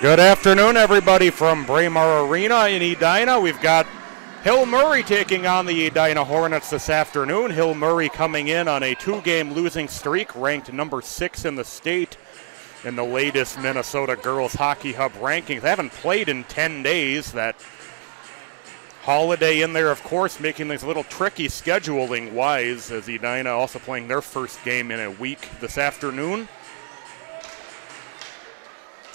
Good afternoon, everybody, from Braemar Arena in Edina. We've got Hill Murray taking on the Edina Hornets this afternoon. Hill Murray coming in on a two-game losing streak, ranked number 6 in the state in the latest Minnesota Girls Hockey Hub rankings. They haven't played in 10 days. That holiday in there, of course, making things a little tricky scheduling-wise, as Edina also playing their first game in a week this afternoon.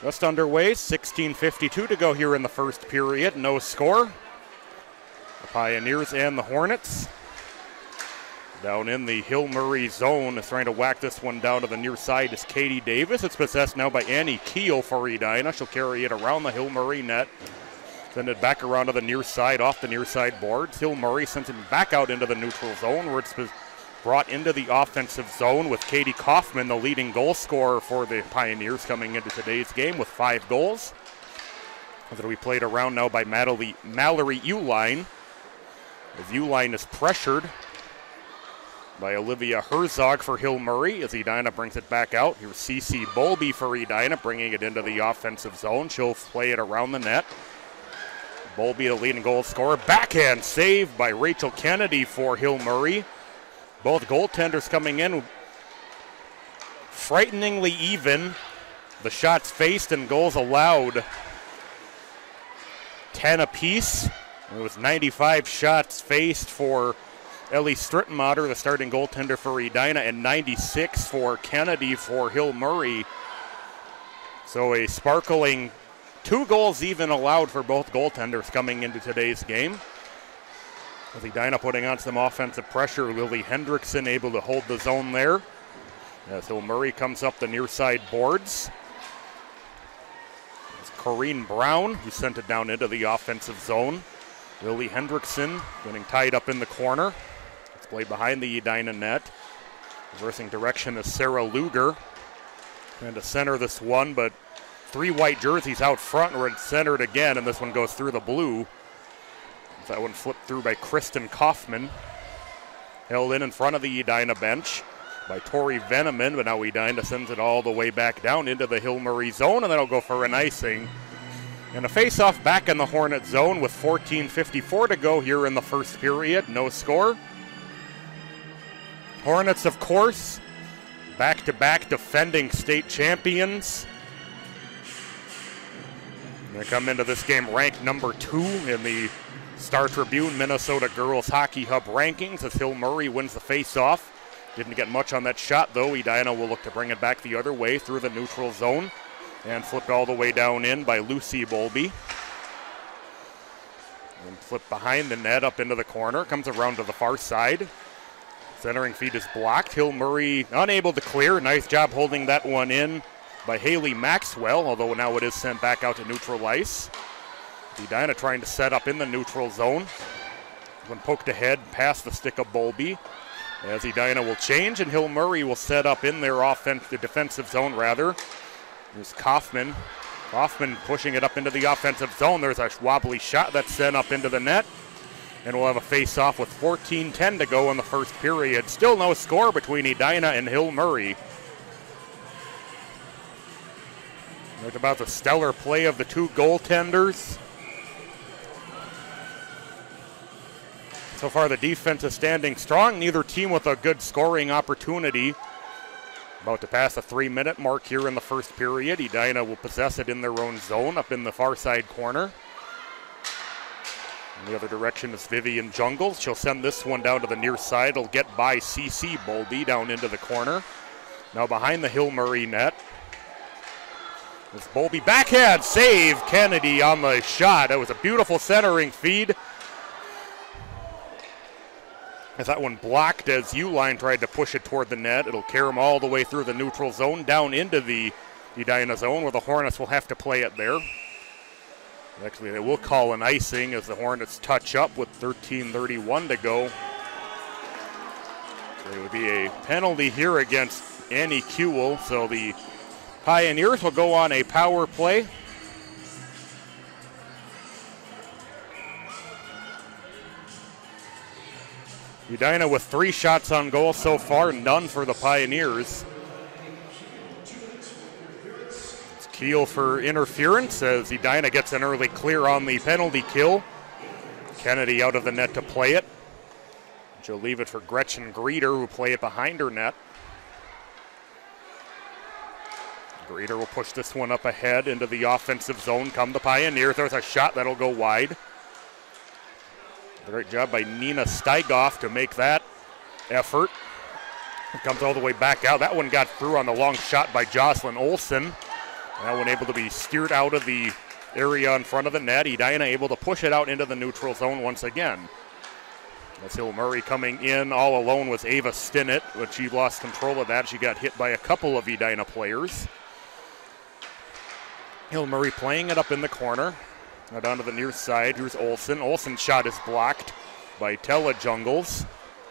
Just underway, 16:52 to go here in the first period. No score. The Pioneers and the Hornets. Down in the Hill Murray zone is trying to whack this one down to the near side is Katie Davis. It's possessed now by Annie Keel for Edina. She'll carry it around the Hill Murray net. Send it back around to the near side, off the near side boards. Hill Murray sends it back out into the neutral zone where it's brought into the offensive zone with Katie Kaufman, the leading goal scorer for the Pioneers, coming into today's game with 5 goals. It'll be played around now by Mallory Uline. As Uline is pressured by Olivia Herzog for Hill Murray, as Edina brings it back out. Here's Cece Bolby for Edina, bringing it into the offensive zone. She'll play it around the net. Bolby, the leading goal scorer. Backhand save by Rachel Kennedy for Hill Murray. Both goaltenders coming in frighteningly even. The shots faced and goals allowed, 10 apiece. It was 95 shots faced for Ellie Strittenmatter, the starting goaltender for Edina, and 96 for Kennedy for Hill Murray. So a sparkling 2 goals even allowed for both goaltenders coming into today's game. With Edina putting on some offensive pressure, Lily Hendrickson able to hold the zone there. As Hill Murray comes up the near side boards. It's Corrine Brown who sent it down into the offensive zone. Lily Hendrickson getting tied up in the corner. It's played behind the Edina net. Reversing direction is Sarah Luger. Trying to center this one, but 3 white jerseys out front where it's centered again, and this one goes through the blue. That one flipped through by Kristen Kaufman. Held in front of the Edina bench by Tori Veneman, but now Edina sends it all the way back down into the Hill Murray zone, and then it'll go for an icing. And a face-off back in the Hornet zone with 14:54 to go here in the first period. No score. Hornets, of course, back-to-back defending state champions. They come into this game ranked number 2 in the Star Tribune Minnesota Girls Hockey Hub rankings as Hill Murray wins the face-off. Didn't get much on that shot, though. Edina will look to bring it back the other way through the neutral zone and flipped all the way down in by Lucy Bolby. And flipped behind the net up into the corner. Comes around to the far side. Centering feed is blocked. Hill Murray unable to clear. Nice job holding that one in by Haley Maxwell, although now it is sent back out to neutral ice. Edina trying to set up in the neutral zone. When poked ahead past the stick of Bolby. As Edina will change and Hill Murray will set up in their the defensive zone rather. There's Kaufman. Kaufman pushing it up into the offensive zone. There's a wobbly shot that's sent up into the net. And we'll have a face-off with 14:10 to go in the first period. Still no score between Edina and Hill Murray. Talked about the stellar play of the 2 goaltenders. So far, the defense is standing strong. Neither team with a good scoring opportunity. About to pass the 3-minute mark here in the first period. Edina will possess it in their own zone up in the far side corner. In the other direction is Vivian Jungles. She'll send this one down to the near side. It'll get by CC Bolby down into the corner. Now behind the Hill Murray net. This Bolby backhand save. Kennedy on the shot. That was a beautiful centering feed. As that one blocked as Uline tried to push it toward the net. It'll carry them all the way through the neutral zone down into the Edina zone where the Hornets will have to play it there. Actually, they will call an icing as the Hornets touch up with 13:31 to go. There would be a penalty here against Annie Kuehl, so the Pioneers will go on a power play. Edina with 3 shots on goal so far, none for the Pioneers. feel for interference as Edina gets an early clear on the penalty kill. Kennedy out of the net to play it. She'll leave it for Gretchen Greeter, who will play it behind her net. Greeter will push this one up ahead into the offensive zone. Come the Pioneers. There's a shot that'll go wide. Great job by Nina Steigoff to make that effort. It comes all the way back out. That one got through on the long shot by Jocelyn Olson. That one able to be steered out of the area in front of the net. Edina able to push it out into the neutral zone once again. As Hill Murray coming in all alone was Ava Stinnett, but she lost control of that. She got hit by a couple of Edina players. Hill Murray playing it up in the corner. Now down to the near side. Here's Olson. Olson's shot is blocked by Tella Jungles.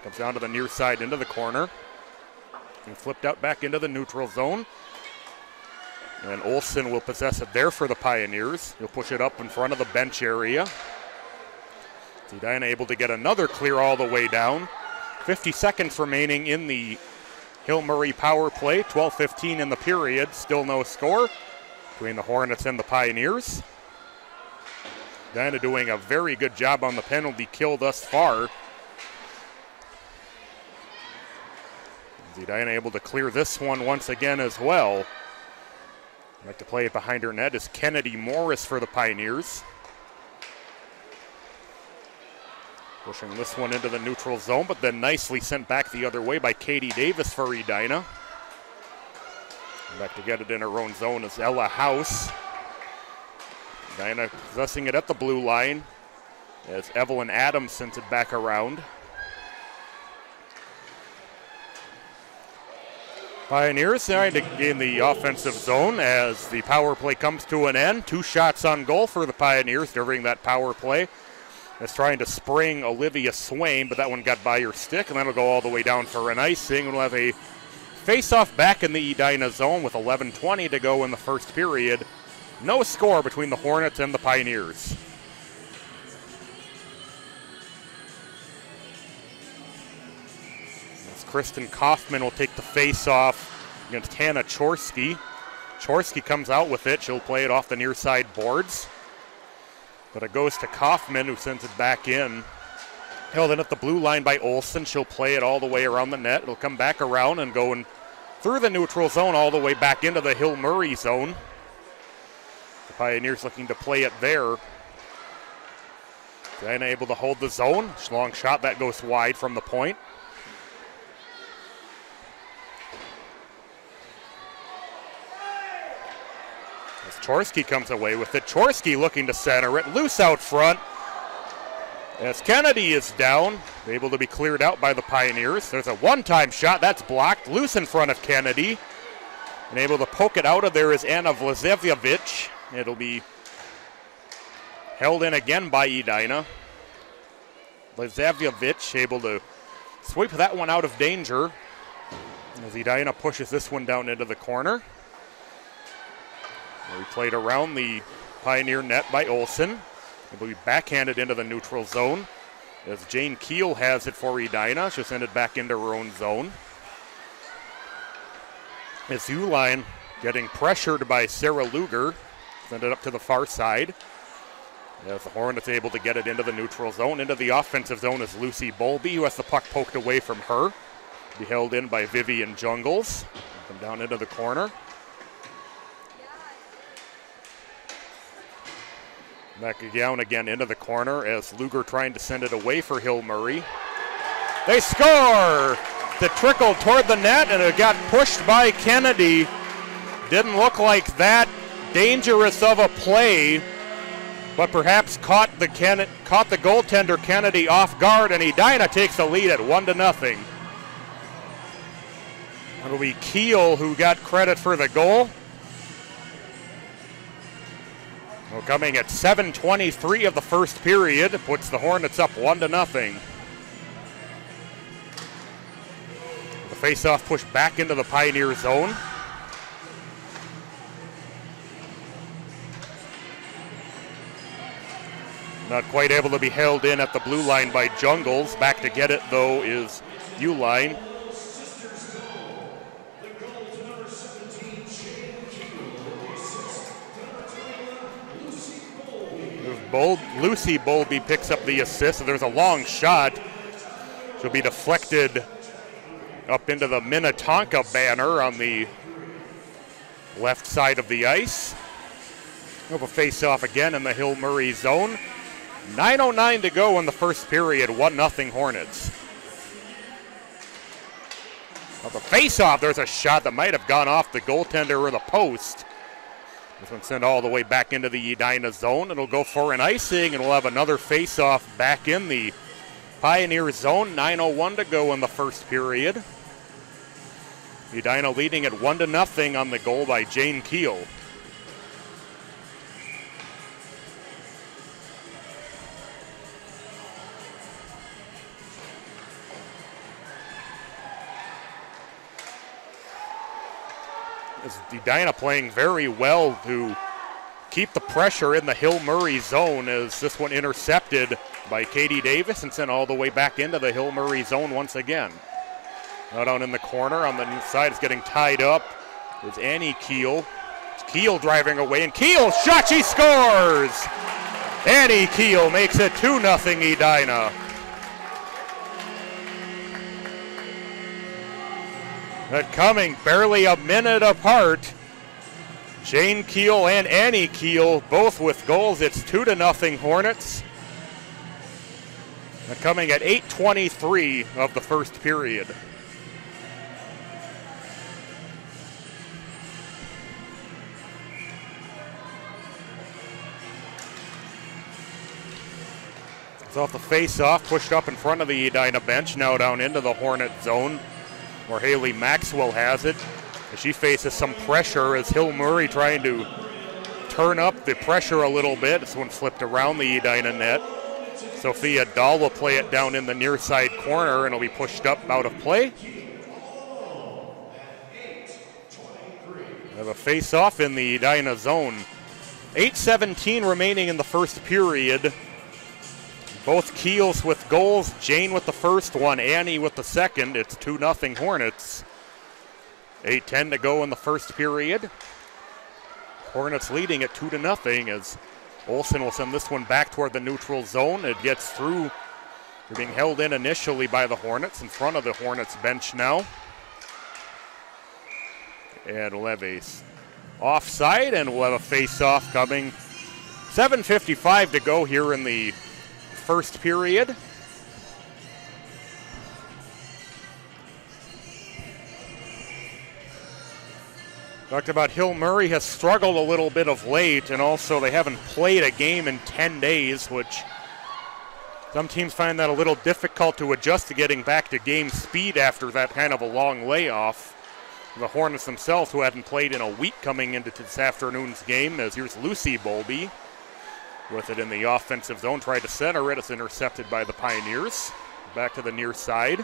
Comes down to the near side into the corner. And flipped out back into the neutral zone. And Olson will possess it there for the Pioneers. He'll push it up in front of the bench area. Edina able to get another clear all the way down. 50 seconds remaining in the Hill Murray power play. 12:15 in the period. Still no score between the Hornets and the Pioneers. Edina doing a very good job on the penalty kill thus far. Edina able to clear this one once again as well. Like to play it behind her net is Kennedy Morris for the Pioneers. Pushing this one into the neutral zone, but then nicely sent back the other way by Katie Davis for Edina. Back to get it in her own zone is Ella House. Edina possessing it at the blue line as Evelyn Adams sends it back around. Pioneers trying to gain the offensive zone as the power play comes to an end. 2 shots on goal for the Pioneers during that power play. That's trying to spring Olivia Swain, but that one got by her stick, and that'll go all the way down for an icing. We'll have a face-off back in the Edina zone with 11:20 to go in the first period. No score between the Hornets and the Pioneers. Kristen Kaufman will take the face-off against Hannah Chorsky. Chorsky comes out with it. She'll play it off the near side boards. But it goes to Kaufman, who sends it back in. Held in at the blue line by Olson. She'll play it all the way around the net. It'll come back around and go in through the neutral zone all the way back into the Hill Murray zone. The Pioneers looking to play it there. Edina able to hold the zone. Long shot that goes wide from the point. Chorsky comes away with it. Chorsky looking to center it. Loose out front. As Kennedy is down, able to be cleared out by the Pioneers. There's a one-time shot. That's blocked. Loose in front of Kennedy. And able to poke it out of there is Anna Vlazevjevic. It'll be held in again by Edina. Vlazevjevic able to sweep that one out of danger. As Edina pushes this one down into the corner. We played around the Pioneer net by Olson. It will be backhanded into the neutral zone as Jane Keel has it for Edina. She'll send it back into her own zone. As Uline getting pressured by Sarah Luger. Send it up to the far side. As the Hornets able to get it into the neutral zone. Into the offensive zone is Lucy Bolby, who has the puck poked away from her. Be held in by Vivian Jungles. Come down into the corner. Back down again into the corner as Luger trying to send it away for Hill Murray. They score! The trickle toward the net, and it got pushed by Kennedy. Didn't look like that dangerous of a play, but perhaps caught the goaltender Kennedy off guard, and Edina takes the lead at 1-0. It'll be Keel who got credit for the goal. Well, coming at 7:23 of the first period, puts the Hornets up 1-0. The face-off pushed back into the Pioneer zone. Not quite able to be held in at the blue line by Jungles. Back to get it, though, is Uline. Lucy Bowlby picks up the assist. So there's a long shot. She'll be deflected up into the Minnetonka banner on the left side of the ice. We'll have a face-off again in the Hill Murray zone. 9:09 to go in the first period, 1-0 Hornets. Well, the face-off, there's a shot that might have gone off the goaltender or the post. This one sent all the way back into the Edina zone. It'll go for an icing, and we'll have another face-off back in the Pioneer zone. 9:01 to go in the first period. Edina leading at 1-0 on the goal by Jane Keel. Edina playing very well to keep the pressure in the Hill Murray zone, as this one intercepted by Katie Davis and sent all the way back into the Hill Murray zone once again. Now down in the corner on the new side is getting tied up is Annie Keel. It's Keel driving away, and Keel shot, she scores! Annie Keel makes it 2-0 Edina. But coming barely a minute apart, Jane Keel and Annie Keel both with goals. It's 2-0 Hornets. And coming at 8:23 of the first period. It's off the face-off, pushed up in front of the Edina bench, now down into the Hornet zone, where Haley Maxwell has it. As she faces some pressure as Hill Murray trying to turn up the pressure a little bit. This one flipped around the Edina net. Sophia Dahl will play it down in the near side corner, and it'll be pushed up out of play. We have a face-off in the Edina zone. 8:17 remaining in the first period. Both Keels with goals, Jane with the first one, Annie with the second. It's 2-0 Hornets. 8:10 to go in the first period. Hornets leading at 2-0 as Olsen will send this one back toward the neutral zone. It gets through. They're being held in initially by the Hornets in front of the Hornets bench now. And we'll have a offside, and we'll have a face-off coming. 7:55 to go here in the first period. Talked about Hill Murray has struggled a little bit of late, and also they haven't played a game in 10 days, which some teams find that a little difficult to adjust to getting back to game speed after that kind of a long layoff. The Hornets themselves, who hadn't played in a week coming into this afternoon's game, as here's Lucy Bowlby with it in the offensive zone, tried to center it. It's intercepted by the Pioneers. Back to the near side.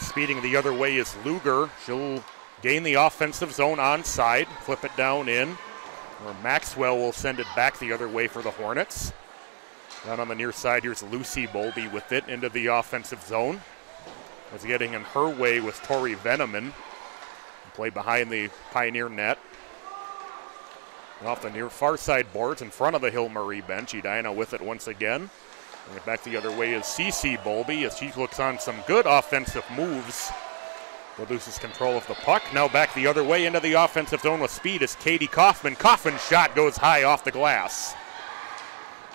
Speeding the other way is Luger. She'll gain the offensive zone onside, flip it down in, or Maxwell will send it back the other way for the Hornets. Down on the near side, here's Lucy Bowlby with it into the offensive zone. As getting in her way was Tori Veneman. Played behind the Pioneer net. And off the near far side boards in front of the Hill Murray bench. Edina with it once again. Bring it back the other way is Cece Bowlby as she looks on some good offensive moves. But loses control of the puck. Now back the other way into the offensive zone with speed is Katie Kaufman. Kaufman's shot goes high off the glass.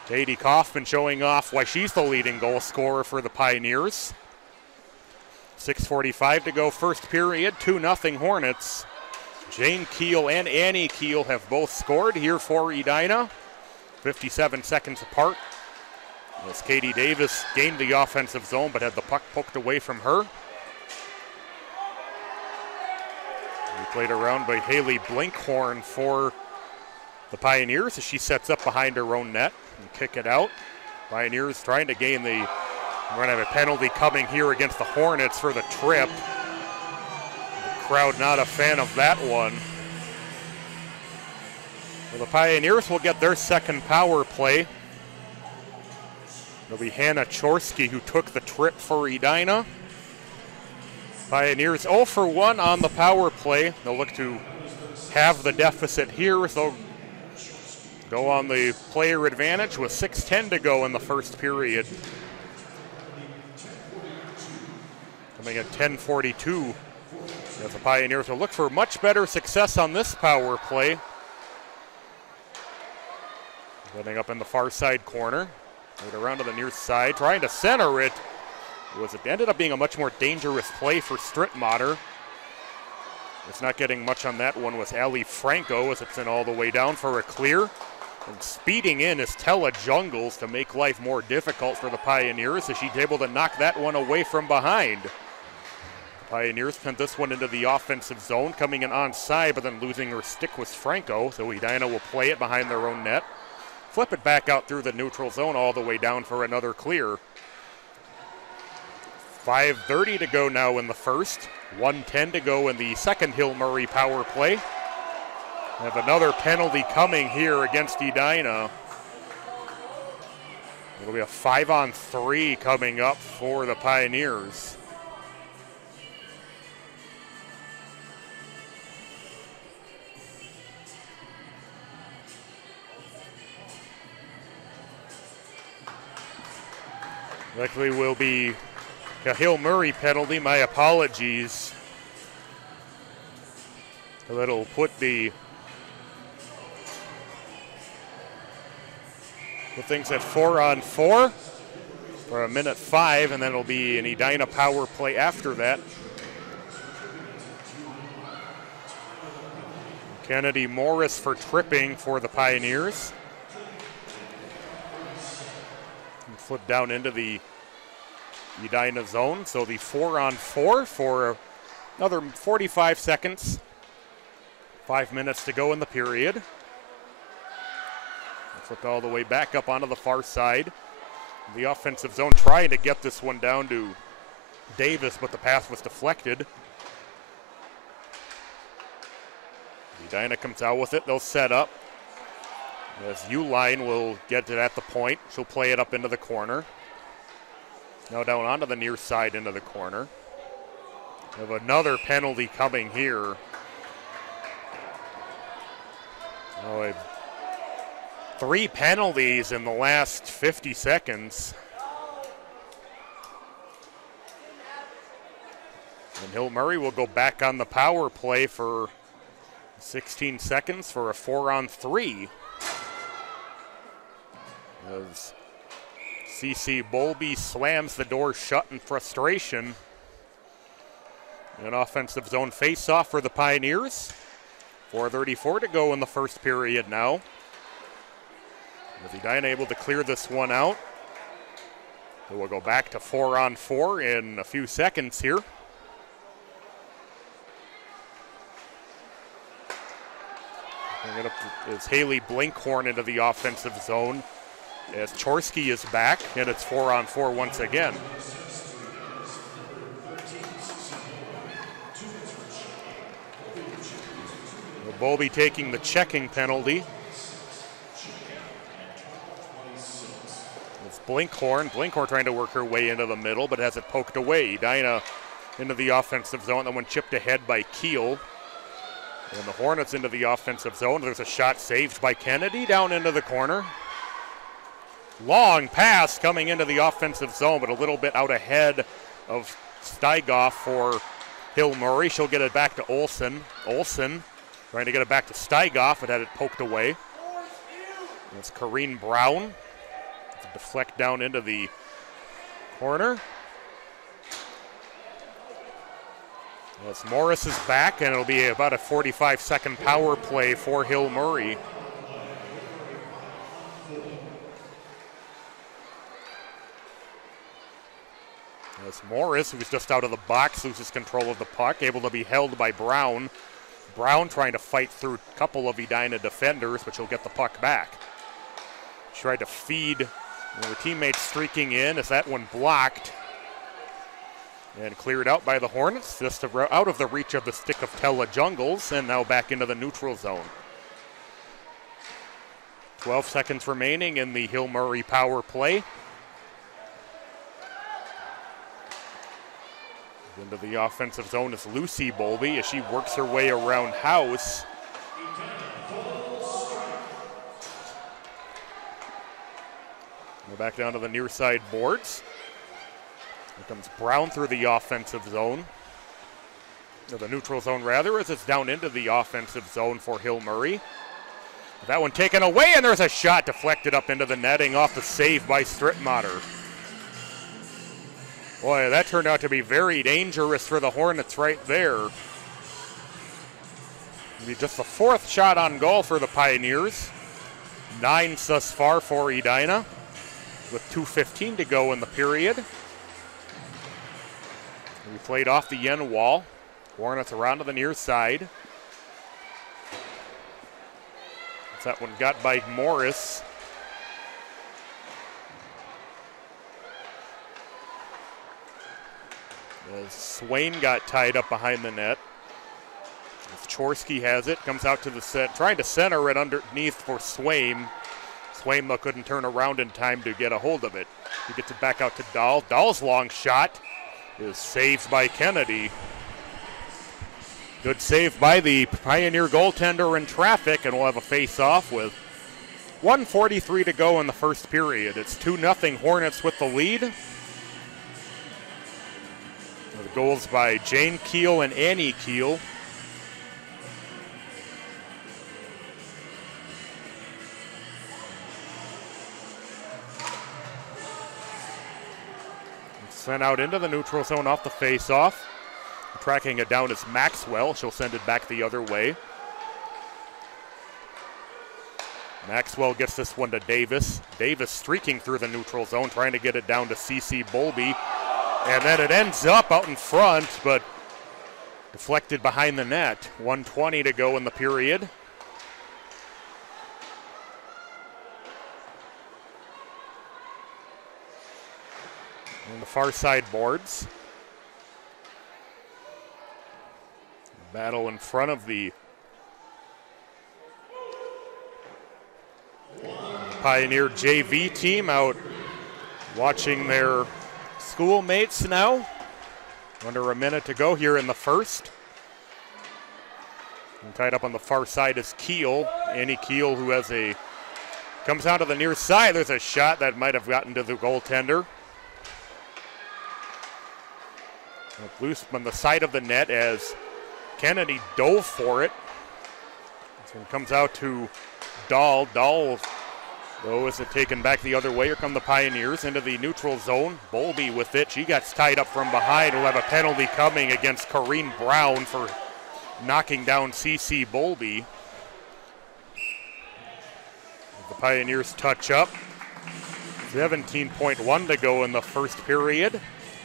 Katie Kaufman showing off why she's the leading goal scorer for the Pioneers. 6:45 to go first period, 2-0 Hornets. Jane Keel and Annie Keel have both scored here for Edina. 57 seconds apart. As Katie Davis gained the offensive zone but had the puck poked away from her. Played around by Haley Blinkhorn for the Pioneers as she sets up behind her own net and kick it out. Pioneers trying to gain the, we're going to have a penalty coming here against the Hornets for the trip. The crowd not a fan of that one. Well, the Pioneers will get their second power play. It'll be Hannah Chorsky who took the trip for Edina. Pioneers 0 for 1 on the power play. They'll look to have the deficit here. So go on the player advantage with 6:10 to go in the first period. Coming at 10:42. As the Pioneers will look for much better success on this power play. Getting up in the far side corner. Right around to the near side, trying to center it. It ended up being a much more dangerous play for Strittmatter. It's not getting much on that one with Ali Franco as it's in all the way down for a clear. And speeding in is Tella Jungles to make life more difficult for the Pioneers as she's able to knock that one away from behind. Pioneers pinned this one into the offensive zone, coming in onside, but then losing her stick with Franco. So Edina will play it behind their own net. Flip it back out through the neutral zone all the way down for another clear. 5:30 to go now in the first. 1:10 to go in the second Hill Murray power play. Have another penalty coming here against Edina. It'll be a 5-on-3 coming up for the Pioneers. Likely will be a Hill Murray penalty. My apologies. So that'll put things at 4-on-4 for 1:05, and then it'll be an Edina power play after that. Kennedy Morris for tripping for the Pioneers. And flip down into the Edina zone, so the 4-on-4 for another 45 seconds. 5 minutes to go in the period. Flipped all the way back up onto the far side. The offensive zone trying to get this one down to Davis, but the pass was deflected. Edina comes out with it. They'll set up. As Uline will get it at the point. She'll play it up into the corner. Now down onto the near side into the corner. We have another penalty coming here. Oh, 3 penalties in the last 50 seconds. And Hill Murray will go back on the power play for 16 seconds for a 4-on-3. As CC Bowlby slams the door shut in frustration. An offensive zone face-off for the Pioneers. 4:34 to go in the first period now. As Edina able to clear this one out. So we'll go back to 4-on-4 in a few seconds here. Bring it up is Haley Blinkhorn into the offensive zone as Chorsky is back, and it's 4-on-4 once again. Bowlby taking the checking penalty. It's Blinkhorn. Blinkhorn trying to work her way into the middle, but has it poked away. Edina into the offensive zone, then one chipped ahead by Keel. And the Hornets into the offensive zone. There's a shot saved by Kennedy down into the corner. Long pass coming into the offensive zone, but a little bit out ahead of Steigoff for Hill Murray. She'll get it back to Olsen. Olsen trying to get it back to Steigoff, but had it poked away. It's Corrine Brown. It's a deflect down into the corner. As Morris is back, and it'll be about a 45-second power play for Hill Murray. As Morris, who's just out of the box, loses control of the puck, able to be held by Brown. Brown trying to fight through a couple of Edina defenders, but she'll get the puck back. Tried to feed her teammates streaking in as that one blocked. And cleared out by the Hornets, just out of the reach of the stick of Tella Jungles, and now back into the neutral zone. 12 seconds remaining in the Hill Murray power play. Into the offensive zone is Lucy Bowlby as she works her way around House. We're back down to the near side boards. Here comes Brown through the offensive zone. Or the neutral zone, rather, as it's down into the offensive zone for Hill Murray. That one taken away, and there's a shot deflected up into the netting off the save by Strittmatter. Boy, that turned out to be very dangerous for the Hornets right there. Maybe just the fourth shot on goal for the Pioneers. 9 thus far for Edina, with 2:15 to go in the period. We played off the end wall. Hornets around to the near side. That one got by Morris. As Swain got tied up behind the net. As Chorsky has it, comes out to the set, trying to center it underneath for Swain. Swain, though, couldn't turn around in time to get a hold of it. He gets it back out to Dahl. Dahl's long shot is saved by Kennedy. Good save by the Pioneer goaltender in traffic, and we'll have a face-off with 1:43 to go in the first period. It's 2-0 Hornets with the lead. The goals by Jane Keel and Annie Keel. Sent out into the neutral zone off the face-off. Tracking it down is Maxwell. She'll send it back the other way. Maxwell gets this one to Davis. Davis streaking through the neutral zone, trying to get it down to CC Bowlby. And then it ends up out in front, but deflected behind the net. 1:20 to go in the period. On the far side boards. Battle in front of the Pioneer JV team out watching their schoolmates now. Under a minute to go here in the first. And tied up on the far side is Keel. Annie Keel, who has comes down to the near side. There's a shot that might have gotten to the goaltender. Loose on the side of the net as Kennedy dove for it. This one comes out to Dahl. Dahl, though, is it taken back the other way? Here come the Pioneers into the neutral zone. Bowlby with it. She gets tied up from behind. We'll have a penalty coming against Corrine Brown for knocking down CC Bowlby. The Pioneers touch up. 17.1 to go in the first period.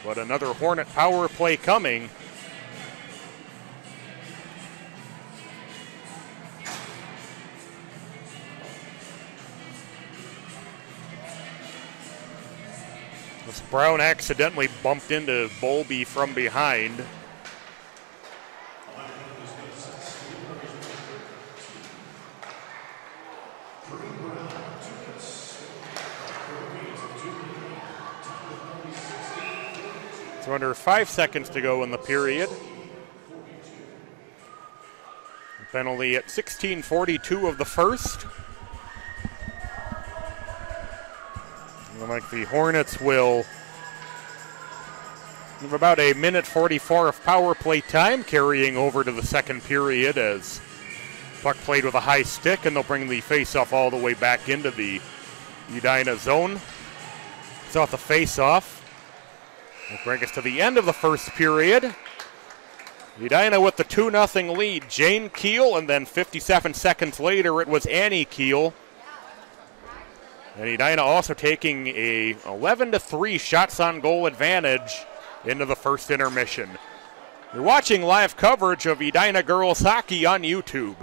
But another Hornet power play coming. Brown accidentally bumped into Bowlby from behind. So under 5 seconds to go in the period. Penalty at 16:42 of the first. Like the Hornets will have about a minute 44 of power play time, carrying over to the second period as puck played with a high stick, and they'll bring the faceoff all the way back into the Edina zone. So at the faceoff, will bring us to the end of the first period. Edina with the 2-0 lead. Jane Keel, and then 57 seconds later it was Annie Keel. And Edina also taking a 11-3 shots on goal advantage into the first intermission. You're watching live coverage of Edina girls hockey on YouTube.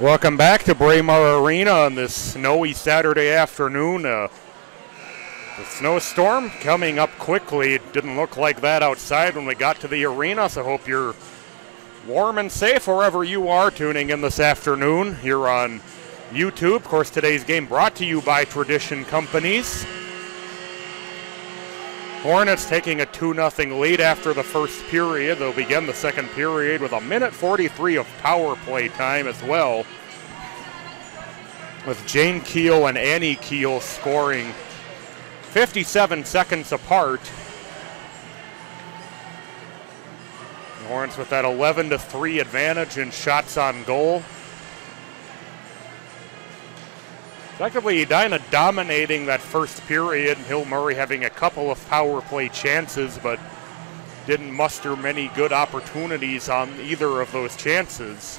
Welcome back to Braemar Arena on this snowy Saturday afternoon. The snowstorm coming up quickly. It didn't look like that outside when we got to the arena, so hope you're warm and safe wherever you are tuning in this afternoon here on YouTube. Of course, today's game brought to you by Tradition Companies. Hornets taking a 2-0 lead after the first period. They'll begin the second period with 1:43 of power play time as well, with Jane Keel and Annie Keel scoring 57 seconds apart. The Hornets with that 11-3 advantage in shots on goal. Effectively, Edina dominating that first period. Hill Murray having a couple of power play chances, but didn't muster many good opportunities on either of those chances.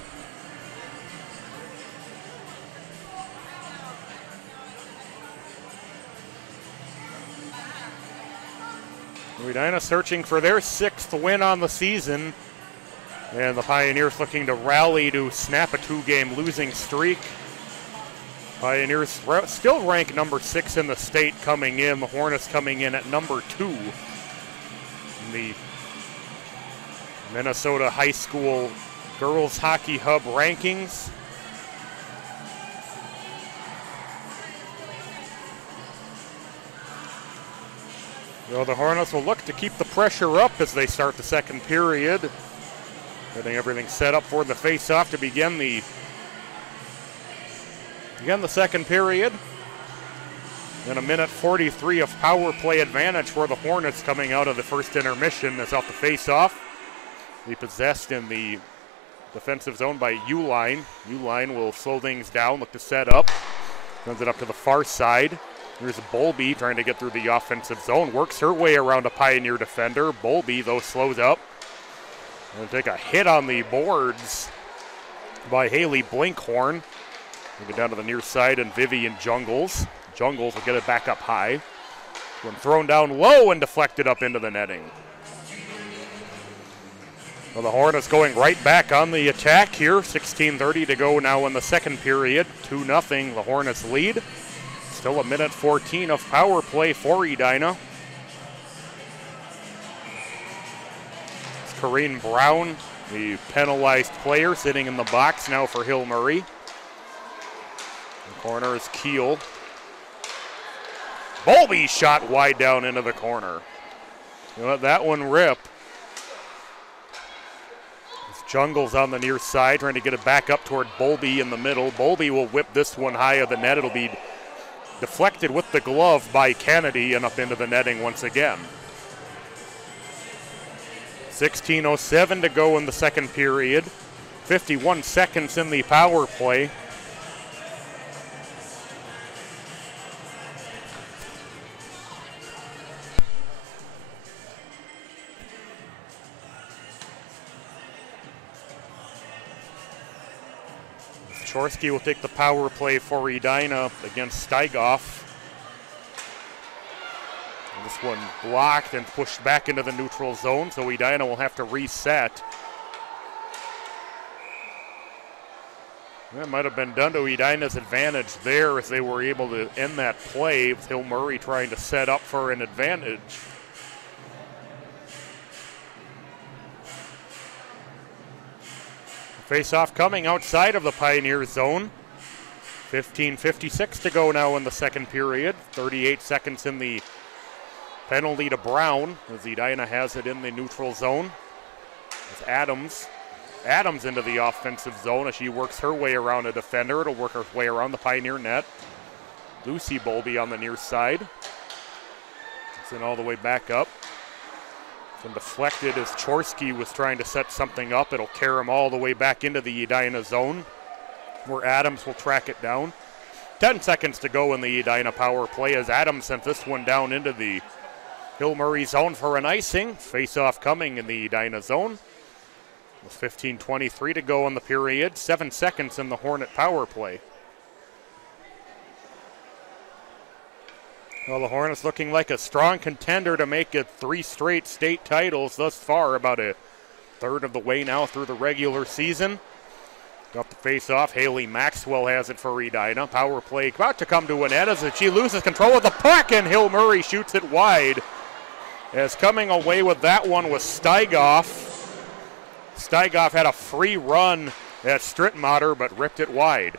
Edina searching for their 6th win on the season, and the Pioneers looking to rally to snap a 2-game losing streak. Pioneers still rank number 6 in the state coming in. The Hornets coming in at number 2 in the Minnesota High School Girls Hockey Hub rankings. So the Hornets will look to keep the pressure up as they start the second period. Getting everything set up for the face-off to begin the second period. Then 1:43 of power play advantage for the Hornets coming out of the first intermission as off the face-off. Be possessed in the defensive zone by Uline. Uline will slow things down, look to set up. Sends it up to the far side. Here's Bolby trying to get through the offensive zone. Works her way around a Pioneer defender. Bolby, though, slows up. Going to take a hit on the boards by Haley Blinkhorn. Get down to the near side, and Vivian Jungles. Jungles will get it back up high. When thrown down low and deflected up into the netting. Well, the Hornets going right back on the attack here. 16:30 to go now in the second period. 2-0, the Hornets lead. Still 1:14 of power play for Edina. It's Corrine Brown, the penalized player, sitting in the box now for Hill Murray. Corner is Keel. Bolby shot wide down into the corner. You let that one rip. It's Jungles on the near side, trying to get it back up toward Bolby in the middle. Bolby will whip this one high of the net. It'll be deflected with the glove by Kennedy and up into the netting once again. 16:07 to go in the second period. 51 seconds in the power play. Chorsky will take the power play for Edina against Steigoff. And this one blocked and pushed back into the neutral zone, so Edina will have to reset. That might have been done to Edina's advantage there as they were able to end that play with Hill Murray trying to set up for an advantage. Face-off coming outside of the Pioneer zone. 15:56 to go now in the second period. 38 seconds in the penalty to Brown as Edina has it in the neutral zone. It's Adams into the offensive zone as she works her way around a defender. It'll work her way around the Pioneer net. Lucy Bolby on the near side. It's in all the way back up. And deflected as Chorsky was trying to set something up. It'll carry him all the way back into the Edina zone, where Adams will track it down. 10 seconds to go in the Edina power play as Adams sent this one down into the Hill Murray zone for an icing. Face-off coming in the Edina zone. With 15:23 to go in the period. 7 seconds in the Hornet power play. Well, the Hornets looking like a strong contender to make it 3 straight state titles thus far, about a third of the way now through the regular season. Got the face-off. Haley Maxwell has it for Edina. Power play about to come to an end as she loses control of the puck, and Hill Murray shoots it wide. As coming away with that one was Steigoff. Steigoff had a free run at Strittmatter, but ripped it wide.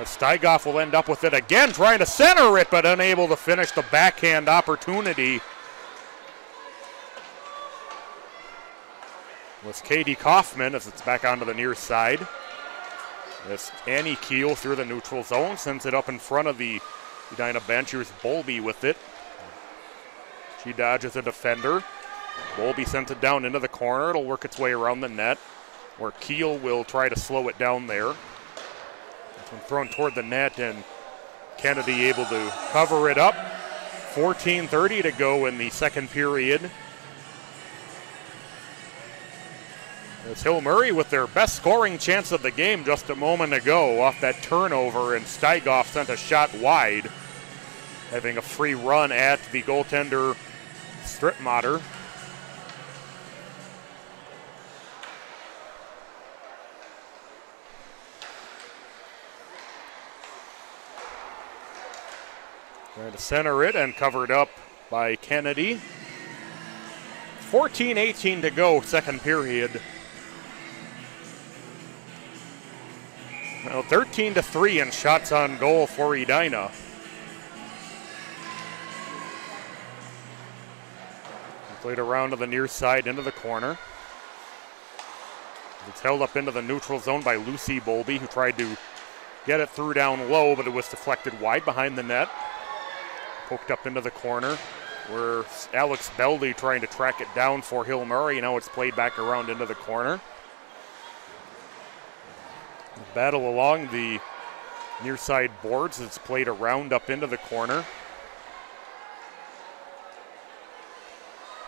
As Steigoff will end up with it again, trying to center it, but unable to finish the backhand opportunity. Was Katie Kaufman as it's back onto the near side. As Annie Keel through the neutral zone sends it up in front of the Edina bench. Here's Bowlby with it. She dodges a defender. Bowlby sends it down into the corner. It'll work its way around the net, where Keel will try to slow it down there. It's been thrown toward the net, and Kennedy able to cover it up. 14:30 to go in the second period. It's Hill Murray with their best scoring chance of the game just a moment ago off that turnover, and Steigoff sent a shot wide, having a free run at the goaltender Strittmatter. Trying to center it and covered up by Kennedy. 14:18 to go, second period. Now 13-3 in shots on goal for Edina. Played around to the near side into the corner. It's held up into the neutral zone by Lucy Bowlby, who tried to get it through down low, but it was deflected wide behind the net. Poked up into the corner, where Alex Beldy trying to track it down for Hill Murray. Now it's played back around into the corner. Battle along the near side boards. It's played around up into the corner.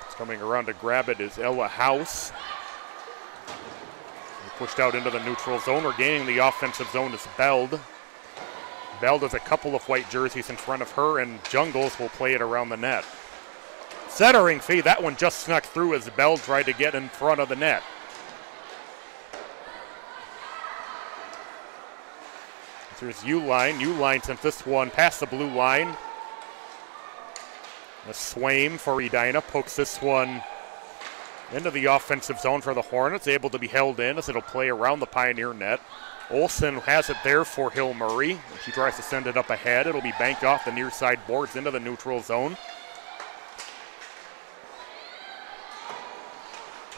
It's coming around to grab it is Ella House. Pushed out into the neutral zone. Regaining the offensive zone is Beld. Beld has a couple of white jerseys in front of her, and Jungles will play it around the net. Centering feed, that one just snuck through as Beld tried to get in front of the net. There's Uline. Uline sent this one past the blue line. A Swaim for Edina pokes this one into the offensive zone for the Hornets. Able to be held in as it'll play around the Pioneer net. Olsen has it there for Hill Murray. She tries to send it up ahead. It'll be banked off the near side boards into the neutral zone.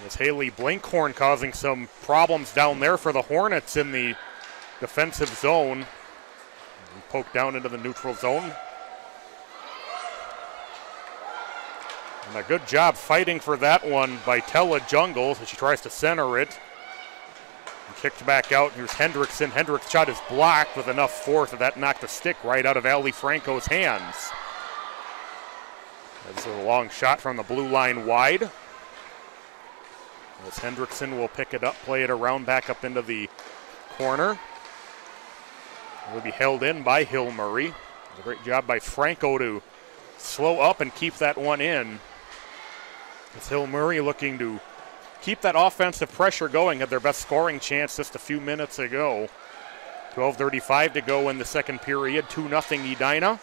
There's Haley Blinkhorn causing some problems down there for the Hornets in the defensive zone. Poked down into the neutral zone. And a good job fighting for that one by Tella Jungles as she tries to center it. And kicked back out. Here's Hendrickson. Hendrick's shot is blocked with enough force that knocked the stick right out of Ali Franco's hands. This is a long shot from the blue line wide. As Hendrickson will pick it up, play it around back up into the corner. It will be held in by Hill Murray. A great job by Franco to slow up and keep that one in. It's Hill Murray looking to keep that offensive pressure going. Had their best scoring chance just a few minutes ago. 12:35 to go in the second period. 2-0 Edina.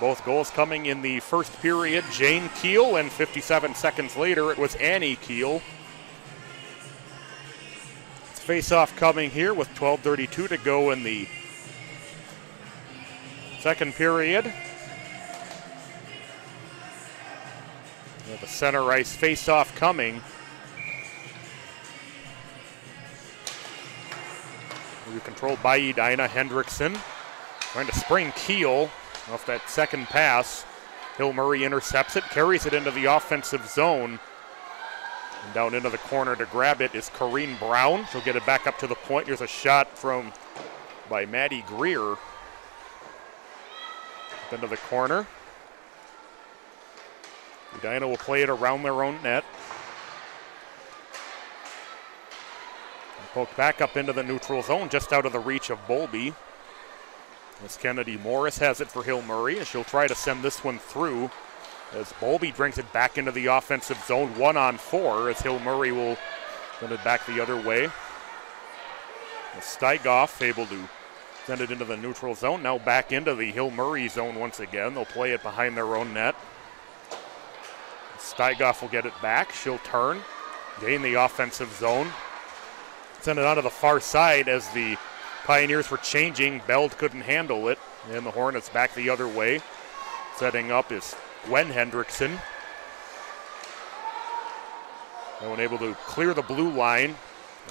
Both goals coming in the first period. Jane Keel, and 57 seconds later it was Annie Keel. It's face-off coming here with 12:32 to go in the second period. The center ice face-off coming. Controlled by Edina. Hendrickson trying to spring Keel off that second pass. Hill Murray intercepts it, carries it into the offensive zone. And down into the corner to grab it is Corrine Brown. She'll get it back up to the point. Here's a shot by Maddie Greer. Up into the corner. Edina will play it around their own net. Poke back up into the neutral zone, just out of the reach of Bowlby. As Kennedy Morris has it for Hill Murray, and she'll try to send this one through. as Bowlby brings it back into the offensive zone, 1-on-4, as Hill Murray will send it back the other way. Steigoff able to send it into the neutral zone, now back into the Hill Murray zone once again. They'll play it behind their own net. Steigoff will get it back. She'll turn, gain the offensive zone, send it onto the far side as the Pioneers were changing. Beld couldn't handle it, and the Hornets back the other way. Setting up is Gwen Hendrickson. No one able to clear the blue line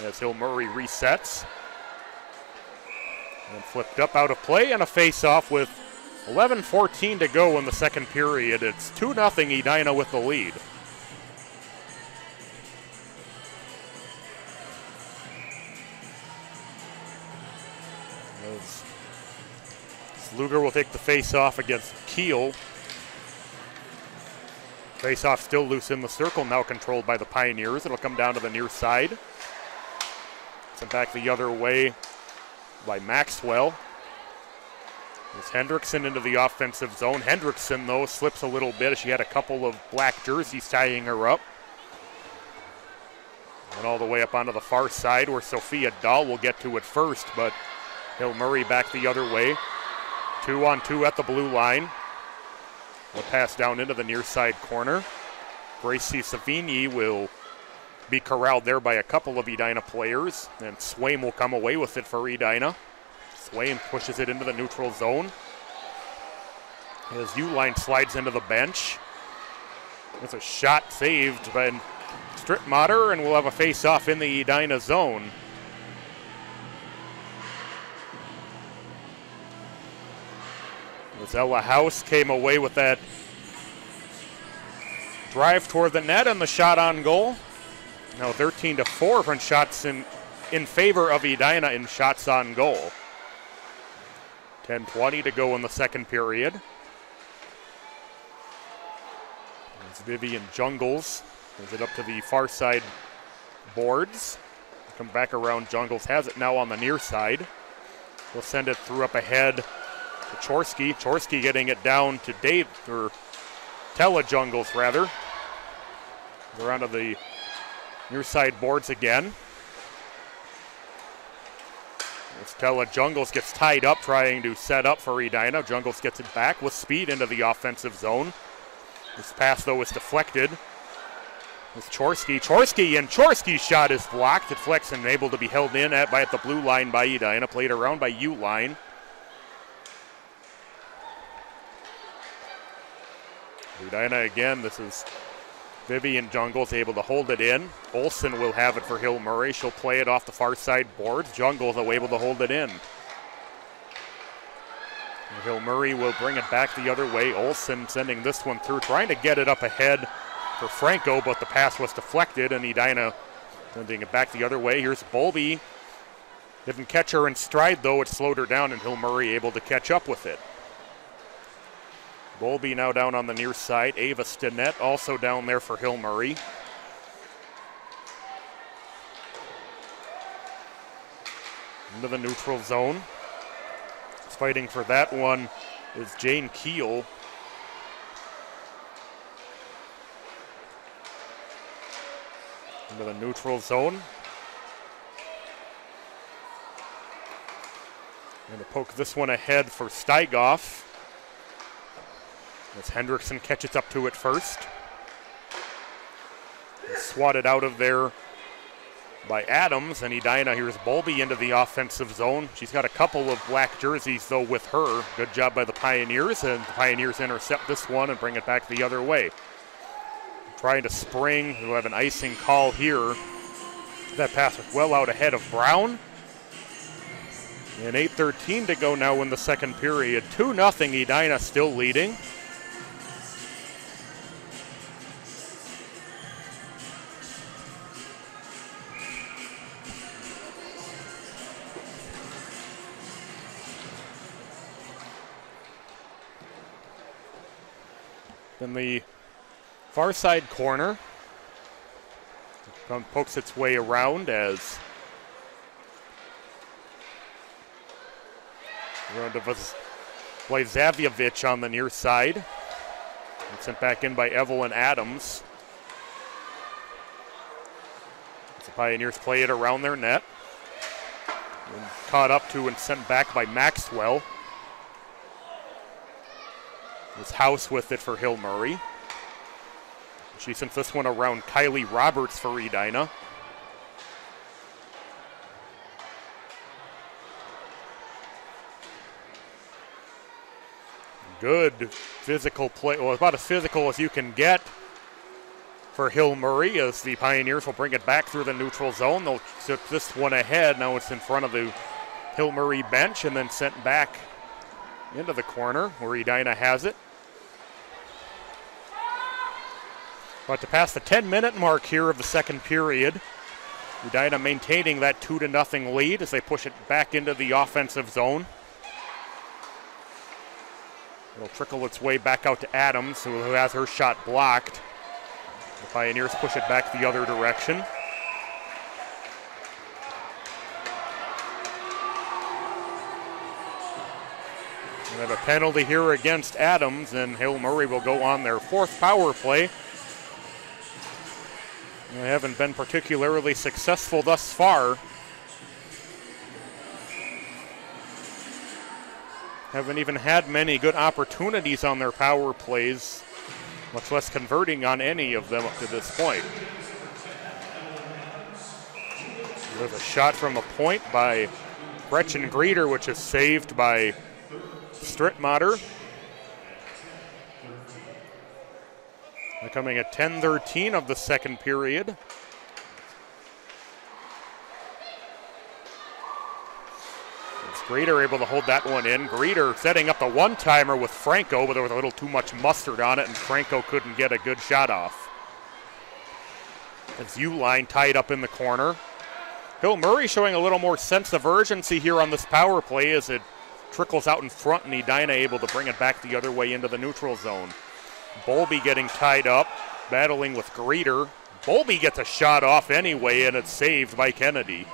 as Hill Murray resets. And flipped up out of play, and a face-off with 11:14 to go in the second period. It's 2-0 Edina with the lead. Luger will take the face-off against Keel. Face-off still loose in the circle, now controlled by the Pioneers. It'll come down to the near side. Sent back the other way by Maxwell. There's Hendrickson into the offensive zone. Hendrickson, though, slips a little bit as she had a couple of black jerseys tying her up. And all the way up onto the far side where Sophia Dahl will get to it first, but Hill Murray back the other way. 2-on-2 at the blue line. Will pass down into the near side corner. Gracie Savigny will be corralled there by a couple of Edina players, and Swaim will come away with it for Edina. Swaim pushes it into the neutral zone. As Uline slides into the bench. It's a shot saved by Strittmatter, and we'll have a face-off in the Edina zone. As Ella House came away with that drive toward the net and the shot on goal. Now 13-4 from shots in favor of Edina in shots on goal. 10:20 to go in the second period. As Vivian Jungles brings it up to the far side boards. Come back around. Jungles has it now on the near side. We'll send it through up ahead to Chorsky. Chorsky getting it down to Dave, or Tella Jungles rather. They're onto the near side boards again. As Tella Jungles gets tied up trying to set up for Edina. Jungles gets it back with speed into the offensive zone. This pass though is deflected. With Chorsky, and Chorsky's shot is blocked. It deflects and able to be held in at the blue line by Edina. Played around by Uline. Edina again, this is Vivian Jungles able to hold it in. Olsen will have it for Hill Murray. She'll play it off the far side boards. Jungles though able to hold it in. And Hill Murray will bring it back the other way. Olsen sending this one through, trying to get it up ahead for Franco, but the pass was deflected, and Edina sending it back the other way. Here's Bowlby. Didn't catch her in stride though, it slowed her down, and Hill Murray able to catch up with it. Bowlby now down on the near side. Ava Stinnett also down there for Hill Murray. Into the neutral zone. Fighting for that one is Jane Keel. Into the neutral zone. Going to poke this one ahead for Steigoff. As Hendrickson catches up to it first. Swatted out of there by Adams, and Edina, here's Bowlby into the offensive zone. She's got a couple of black jerseys though with her. Good job by the Pioneers, and the Pioneers intercept this one and bring it back the other way. Trying to spring, we'll have an icing call here. That pass was well out ahead of Brown. And 8:13 to go now in the second period. 2-0, Edina still leading. In the far side corner, pokes its way around as we're going to play Zavievich on the near side. And sent back in by Evelyn Adams. The Pioneers play it around their net. And caught up to and sent back by Maxwell. It's House with it for Hill Murray. She sent this one around Kylie Roberts for Edina. Good physical play, well, about as physical as you can get for Hill Murray, as the Pioneers will bring it back through the neutral zone. They'll tip this one ahead. Now it's in front of the Hill Murray bench and then sent back into the corner where Edina has it. But to pass the 10-minute mark here of the second period, Edina maintaining that 2-0 lead as they push it back into the offensive zone. It'll trickle its way back out to Adams, who has her shot blocked. The Pioneers push it back the other direction. We have a penalty here against Adams, and Hill Murray will go on their fourth power play. They haven't been particularly successful thus far. Haven't even had many good opportunities on their power plays, much less converting on any of them up to this point. There's a shot from the point by Gretchen Greeter, which is saved by Strittmatter. They're coming at 10:13 of the second period. It's Greeter able to hold that one in. Greeter setting up the one-timer with Franco, but there was a little too much mustard on it, and Franco couldn't get a good shot off. It's Uline tied up in the corner. Hill Murray showing a little more sense of urgency here on this power play as it trickles out in front, and Edina able to bring it back the other way into the neutral zone. Bowlby getting tied up, battling with Greeter. Bowlby gets a shot off anyway, and it's saved by Kennedy.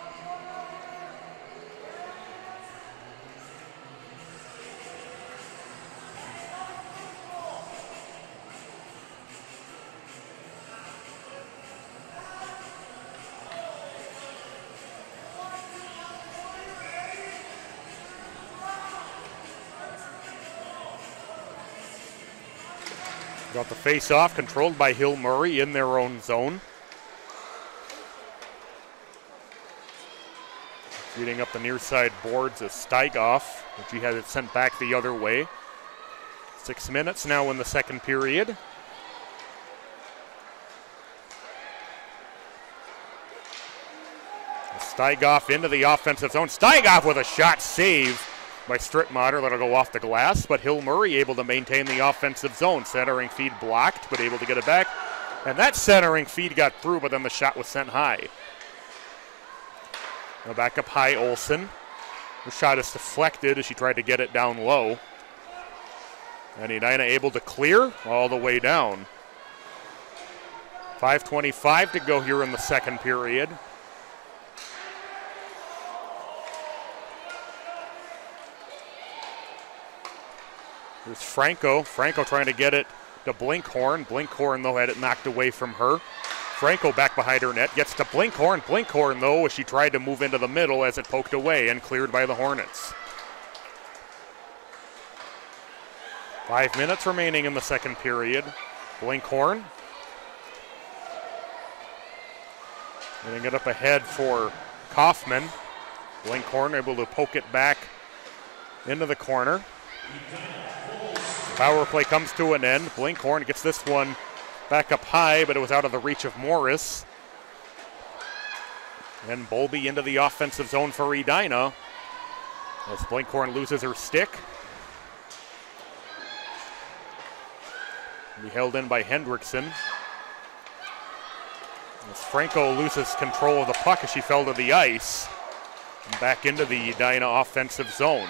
Got the face-off controlled by Hill Murray in their own zone. Beating up the near side boards is Steigoff, which he had it sent back the other way. 6 minutes now in the second period. Steigoff into the offensive zone. Steigoff with a shot save by Strittmatter. That'll go off the glass, but Hill Murray able to maintain the offensive zone. Centering feed blocked, but able to get it back. And that centering feed got through, but then the shot was sent high. Now back up high, Olsen. The shot is deflected as she tried to get it down low. And Edina able to clear all the way down. 5:25 to go here in the second period. Here's Franco. Franco trying to get it to Blinkhorn. Blinkhorn, though, had it knocked away from her. Franco back behind her net. Gets to Blinkhorn. Blinkhorn, though, as she tried to move into the middle as it poked away and cleared by the Hornets. 5 minutes remaining in the second period. Blinkhorn. Getting it up ahead for Kaufman. Blinkhorn able to poke it back into the corner. Power play comes to an end. Blinkhorn gets this one back up high, but it was out of the reach of Morris. And Bowlby into the offensive zone for Edina as Blinkhorn loses her stick. Be held in by Hendrickson. As Franco loses control of the puck as she fell to the ice. And back into the Edina offensive zone.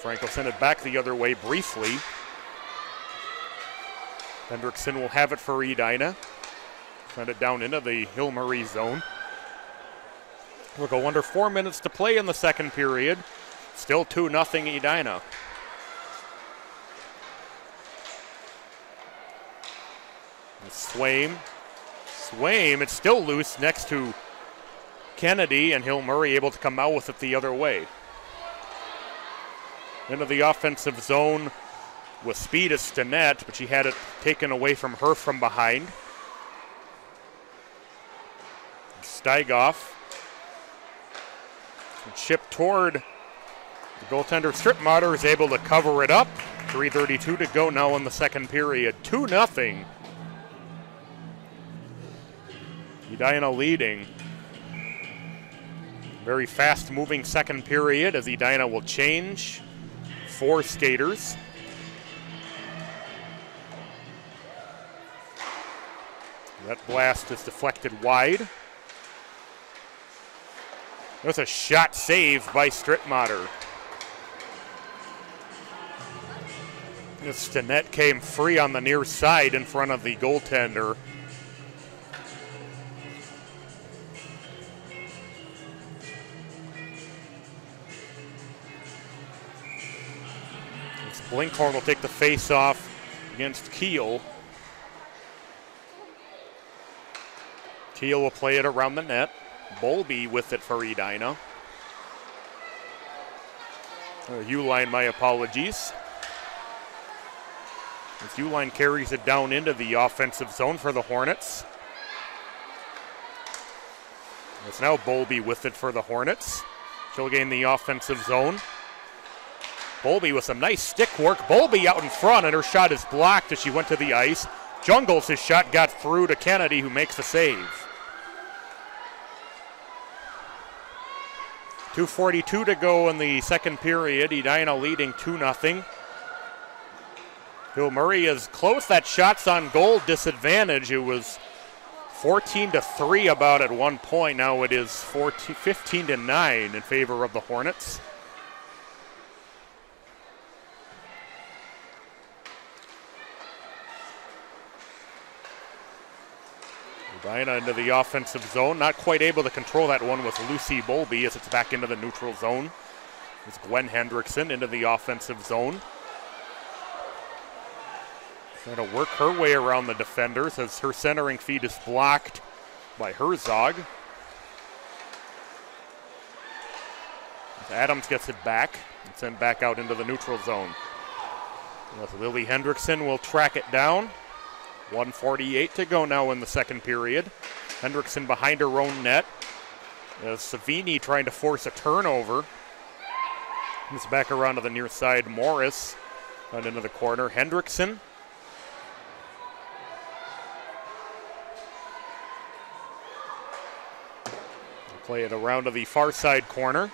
Franco sent it back the other way briefly. Hendrickson will have it for Edina. Send it down into the Hill Murray zone. We'll go under 4 minutes to play in the second period. Still 2-0 Edina. Swaim, it's still loose next to Kennedy, and Hill Murray able to come out with it the other way. Into the offensive zone with speed is Stinnett, but she had it taken away from her from behind. Steigoff. Chip toward the goaltender. Strittmatter is able to cover it up. 3:32 to go now in the second period. 2-0. Edina leading. Very fast moving second period as Edina will change 4 skaters. That blast is deflected wide. There's a shot saved by Strittmatter. Stinnett came free on the near side in front of the goaltender. Blinkhorn will take the face-off against Keel. Keel will play it around the net. Bowlby with it for Edina. Uline, my apologies. As Uline carries it down into the offensive zone for the Hornets. It's now Bowlby with it for the Hornets. She'll gain the offensive zone. Bowlby with some nice stick work. Bowlby out in front, and her shot is blocked as she went to the ice. Jungles, his shot got through to Kennedy, who makes the save. 2:42 to go in the second period. Edina leading 2-0. Hill Murray has closed that shots on goal disadvantage. It was 14-3 about at one point. Now it is 15-9 in favor of the Hornets. Edina into the offensive zone, not quite able to control that one with Lucy Bowlby as it's back into the neutral zone. It's Gwen Hendrickson into the offensive zone. Trying to work her way around the defenders as her centering feed is blocked by Herzog. Adams gets it back and sent back out into the neutral zone. Lily Hendrickson will track it down. 1:48 to go now in the second period. Hendrickson behind her own net. Savini trying to force a turnover. It's back around to the near side. Morris out into the corner. Hendrickson. Play it around to the far side corner.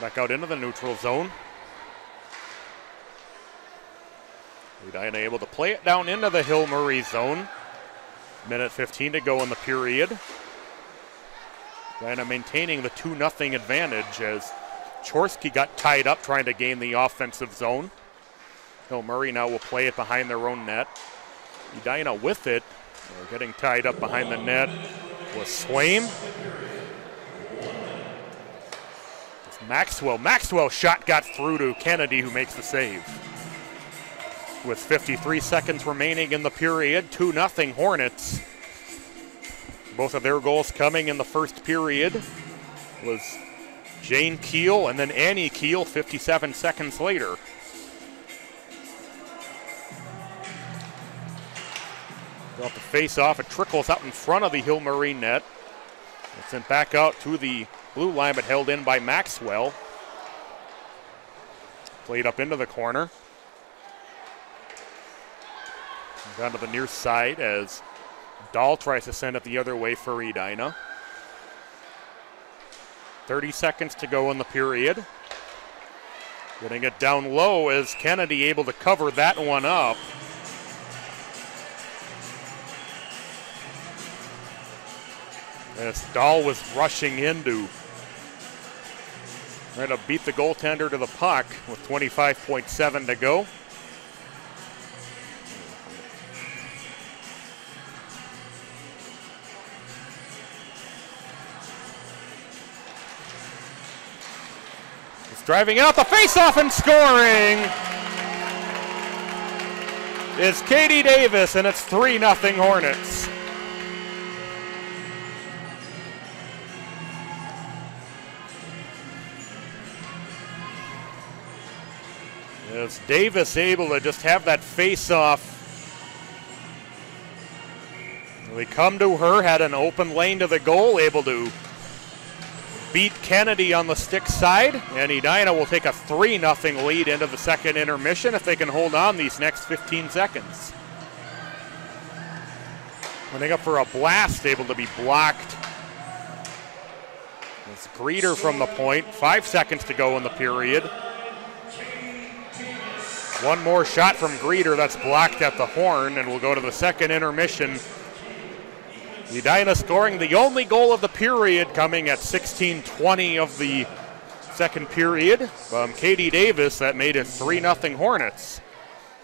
Back out into the neutral zone. Edina able to play it down into the Hill Murray zone. Minute 15 to go in the period. Edina maintaining the 2-0 advantage as Chorsky got tied up trying to gain the offensive zone. Hill Murray now will play it behind their own net. Edina with it. They're getting tied up behind the net with Swaim. It's Maxwell. Maxwell's shot got through to Kennedy, who makes the save. With 53 seconds remaining in the period, 2-0 Hornets. Both of their goals coming in the first period was Jane Keel and then Annie Keel 57 seconds later. Off the face-off, it trickles out in front of the Hill Murray net. It's sent back out to the blue line, but held in by Maxwell. Played up into the corner. Down to the near side as Dahl tries to send it the other way for Edina. 30 seconds to go in the period. Getting it down low as Kennedy able to cover that one up. As Dahl was rushing into trying to beat the goaltender to the puck with 25.7 to go. Driving out the face-off and scoring. is Katie Davis, and it's 3-0 Hornets. Is Davis able to just have that face-off? We come to her, had an open lane to the goal, able to beat Kennedy on the stick side, and Edina will take a 3-0 lead into the second intermission if they can hold on these next 15 seconds. Running up for a blast, able to be blocked. It's Greeter from the point, 5 seconds to go in the period. One more shot from Greeter that's blocked at the horn, and we'll go to the second intermission. Edina scoring the only goal of the period, coming at 16:20 of the second period from Katie Davis. That made it 3-0 Hornets.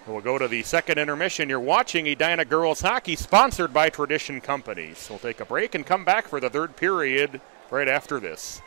We'll go to the second intermission. You're watching Edina Girls Hockey, sponsored by Tradition Companies. We'll take a break and come back for the third period right after this.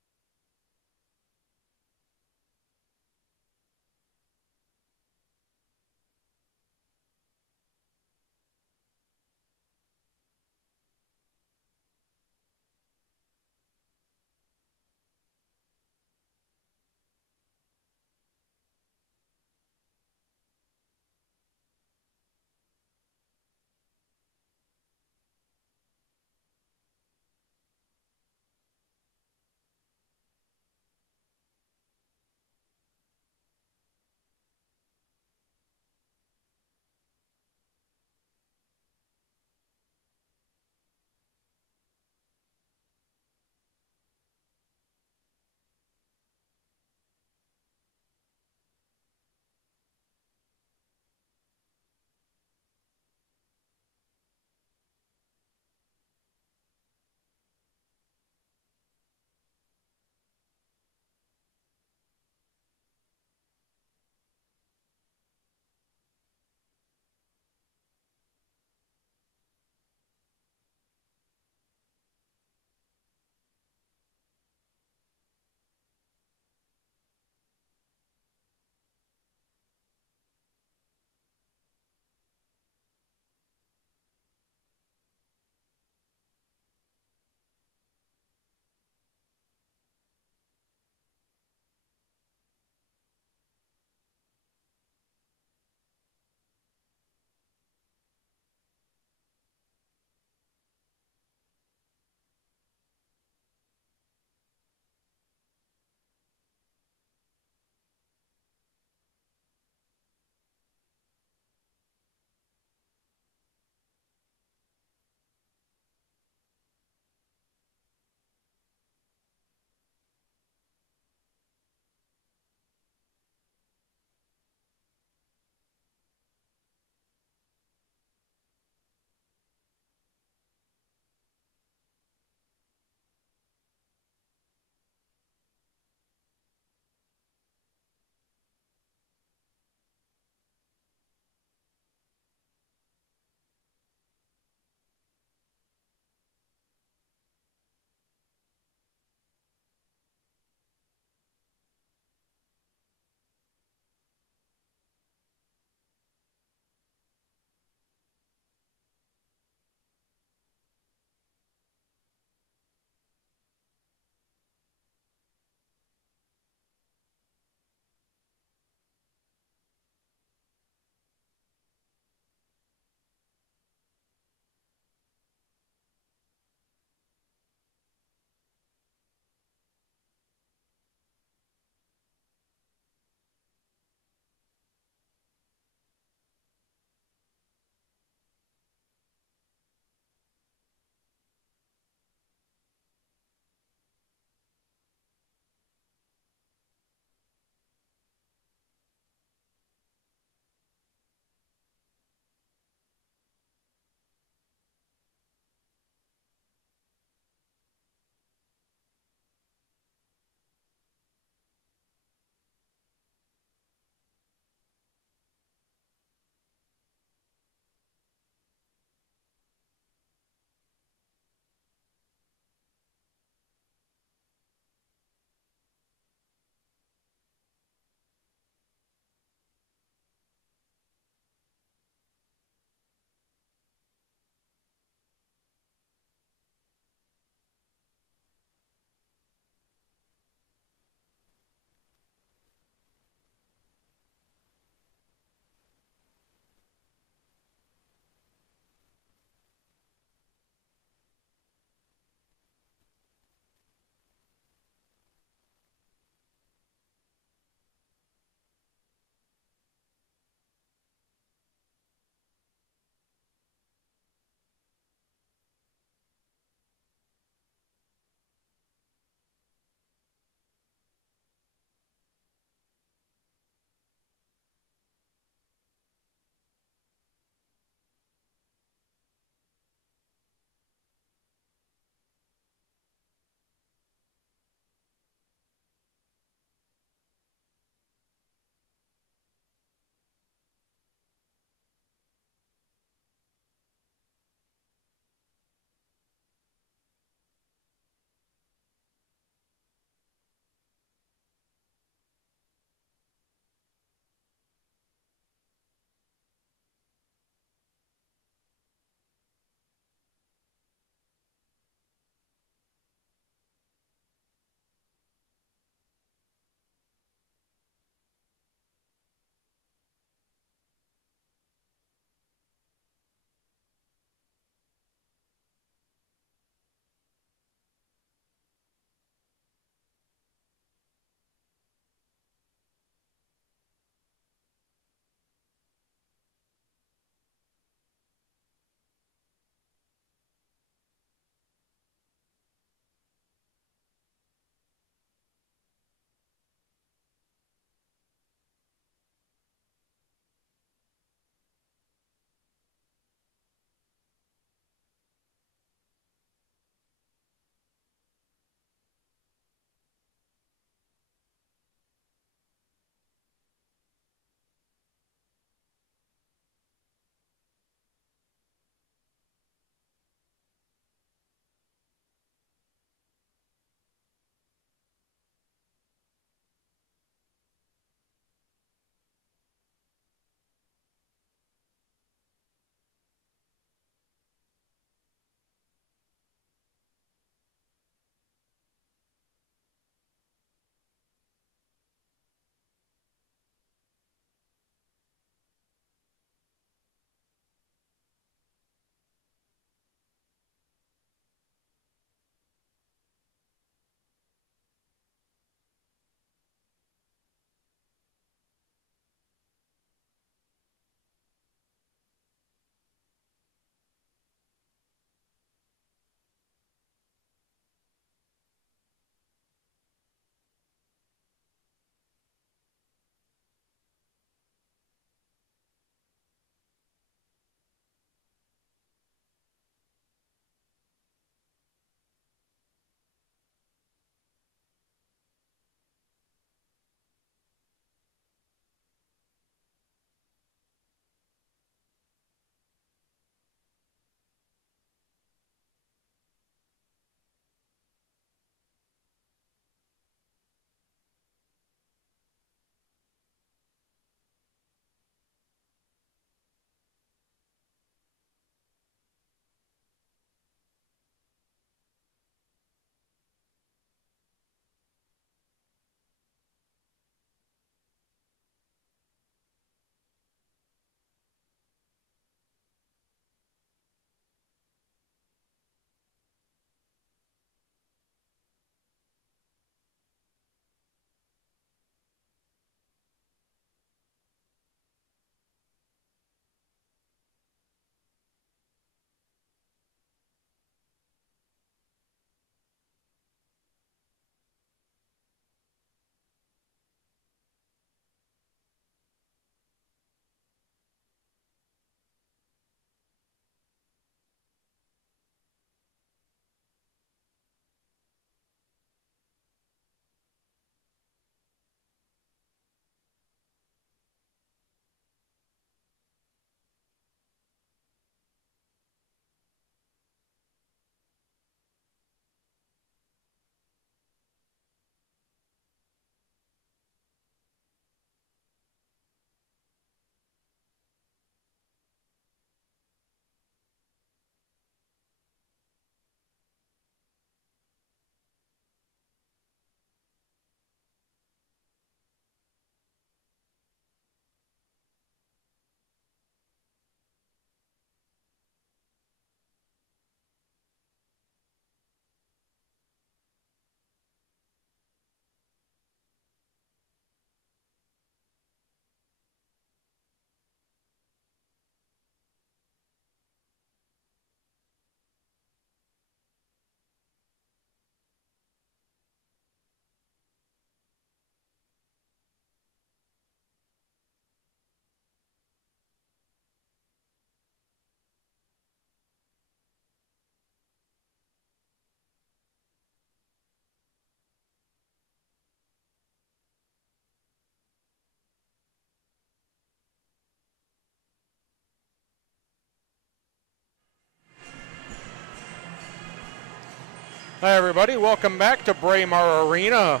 Hi everybody, welcome back to Braemar Arena.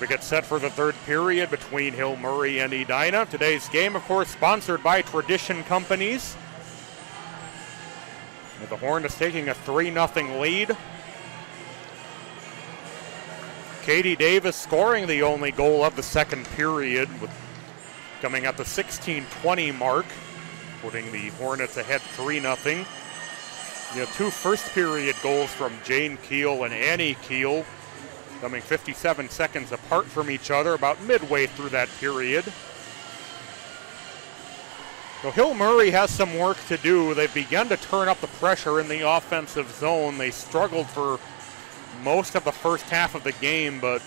We get set for the third period between Hill Murray and Edina. Today's game, of course, sponsored by Tradition Companies. The Hornets taking a 3-0 lead. Katie Davis scoring the only goal of the second period, with coming at the 16:20 mark, putting the Hornets ahead 3-0. You have two first period goals from Jane Keel and Annie Keel, coming 57 seconds apart from each other, about midway through that period. So Hill Murray has some work to do. They've begun to turn up the pressure in the offensive zone. They struggled for most of the first half of the game, but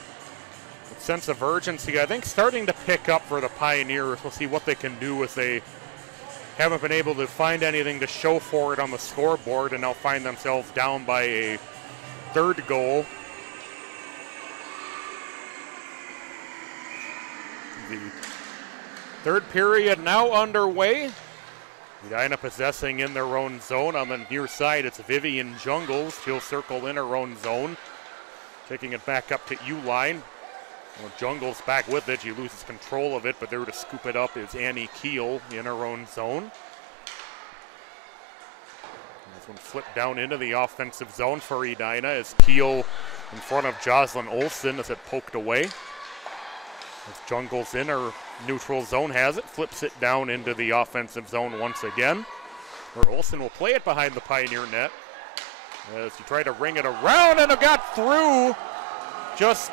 with sense of urgency, I think, starting to pick up for the Pioneers. We'll see what they can do as they haven't been able to find anything to show for it on the scoreboard and now find themselves down by a third goal. The third period now underway. Edina possessing in their own zone. On the near side, it's Vivian Jungles. She'll circle in her own zone. Taking it back up to U-line. Well, Jungles back with it. She loses control of it, but there to scoop it up is Annie Keel in her own zone. This one flipped down into the offensive zone for Edina as Keel in front of Jocelyn Olsen as it poked away. As Jungles in her neutral zone has it, flips it down into the offensive zone once again, where Olsen will play it behind the Pioneer net as you try to ring it around, and it got through. Just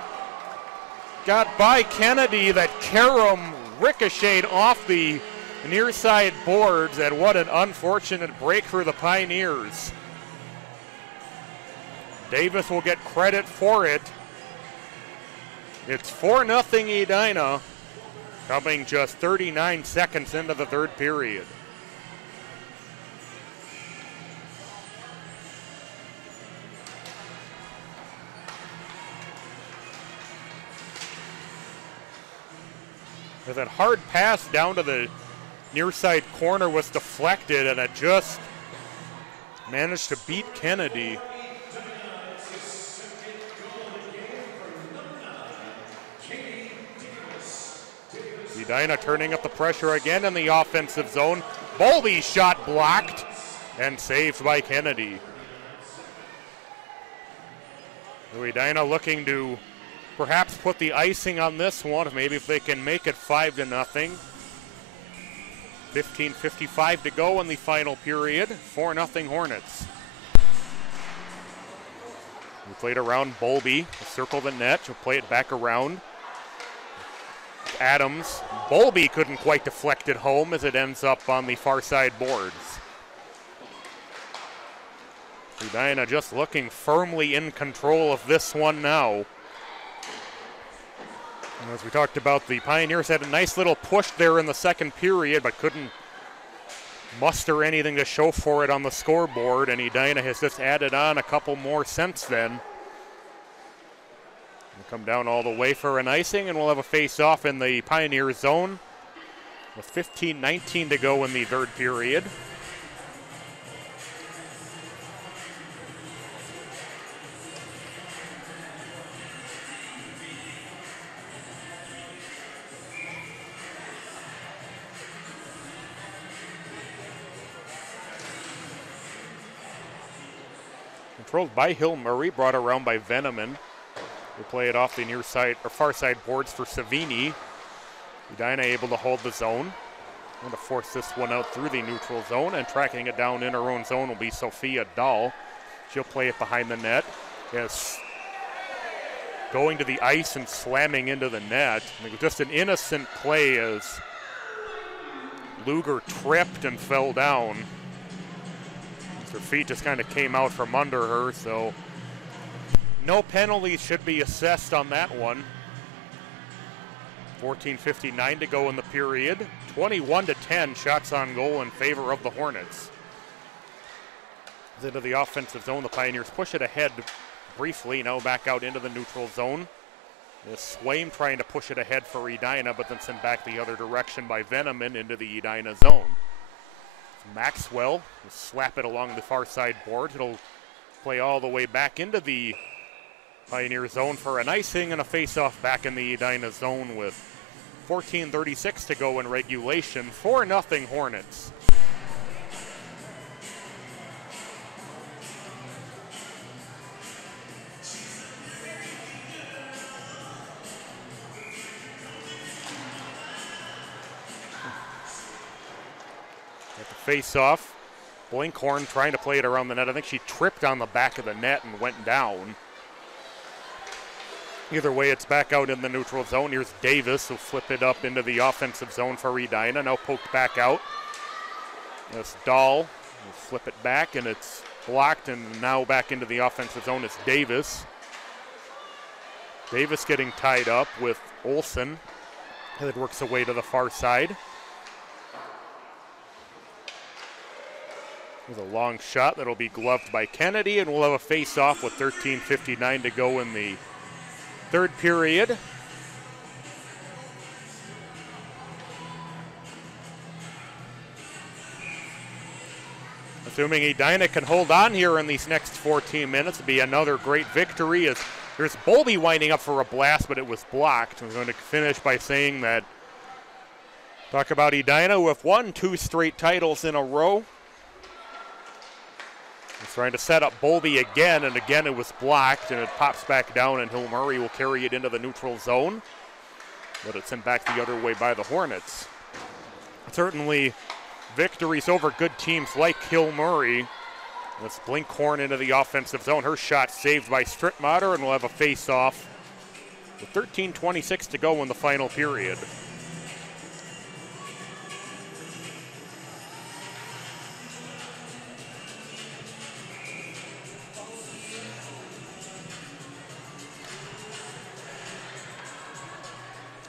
got by Kennedy. That carom ricocheted off the near side boards, and what an unfortunate break for the Pioneers. Davis will get credit for it. It's 4-0 Edina, coming just 39 seconds into the third period. That hard pass down to the near side corner was deflected, and it just managed to beat Kennedy. Edina turning up the pressure again in the offensive zone. Bowlby's shot blocked and saved by Kennedy. So Edina looking to perhaps put the icing on this one, maybe if they can make it 5-0. 15:55 to go in the final period. 4-0 Hornets. We played around Bowlby, circle the net, she'll play it back around. Adams. Bowlby couldn't quite deflect it home as it ends up on the far side boards. Edina just looking firmly in control of this one now. And as we talked about, the Pioneers had a nice little push there in the second period, but couldn't muster anything to show for it on the scoreboard, and Edina has just added on a couple more since then. We'll come down all the way for an icing, and we'll have a face-off in the Pioneer zone with 15:19 to go in the third period. Controlled by Hill Murray, brought around by Veneman. They play it off the near side or far side boards for Savini. Edina able to hold the zone. Going to force this one out through the neutral zone, and tracking it down in her own zone will be Sophia Dahl. She'll play it behind the net. Yes, going to the ice and slamming into the net. It was just an innocent play as Luger tripped and fell down. Her feet just kind of came out from under her, so no penalties should be assessed on that one. 14:59 to go in the period. 21-10 shots on goal in favor of the Hornets. Into the offensive zone, the Pioneers push it ahead briefly, now back out into the neutral zone. Swaim trying to push it ahead for Edina, but then sent back the other direction by Veneman into the Edina zone. Maxwell will slap it along the far side board. It'll play all the way back into the Pioneer zone for an icing and a face-off back in the Edina zone with 14:36 to go in regulation. 4-0 Hornets. At the face-off, Blinkhorn trying to play it around the net. I think she tripped on the back of the net and went down. Either way, it's back out in the neutral zone. Here's Davis, who'll flip it up into the offensive zone for Edina. Now poked back out. This Dahl will flip it back, and it's blocked, and now back into the offensive zone is Davis. Davis getting tied up with Olsen. It works away to the far side. There's a long shot that'll be gloved by Kennedy, and we'll have a face-off with 13:59 to go in the third period. Assuming Edina can hold on here in these next 14 minutes, it'll be another great victory. As there's Bowlby winding up for a blast, but it was blocked. I'm going to finish by saying that, talk about Edina, who have won 2 straight titles in a row. He's trying to set up Bowlby again, and again it was blocked, and it pops back down, and Hill Murray will carry it into the neutral zone. But it's sent back the other way by the Hornets. Certainly victories over good teams like Hill Murray. Let's Blinkhorn into the offensive zone. Her shot saved by Strittmatter, and we'll have a face-off with 13:26 to go in the final period.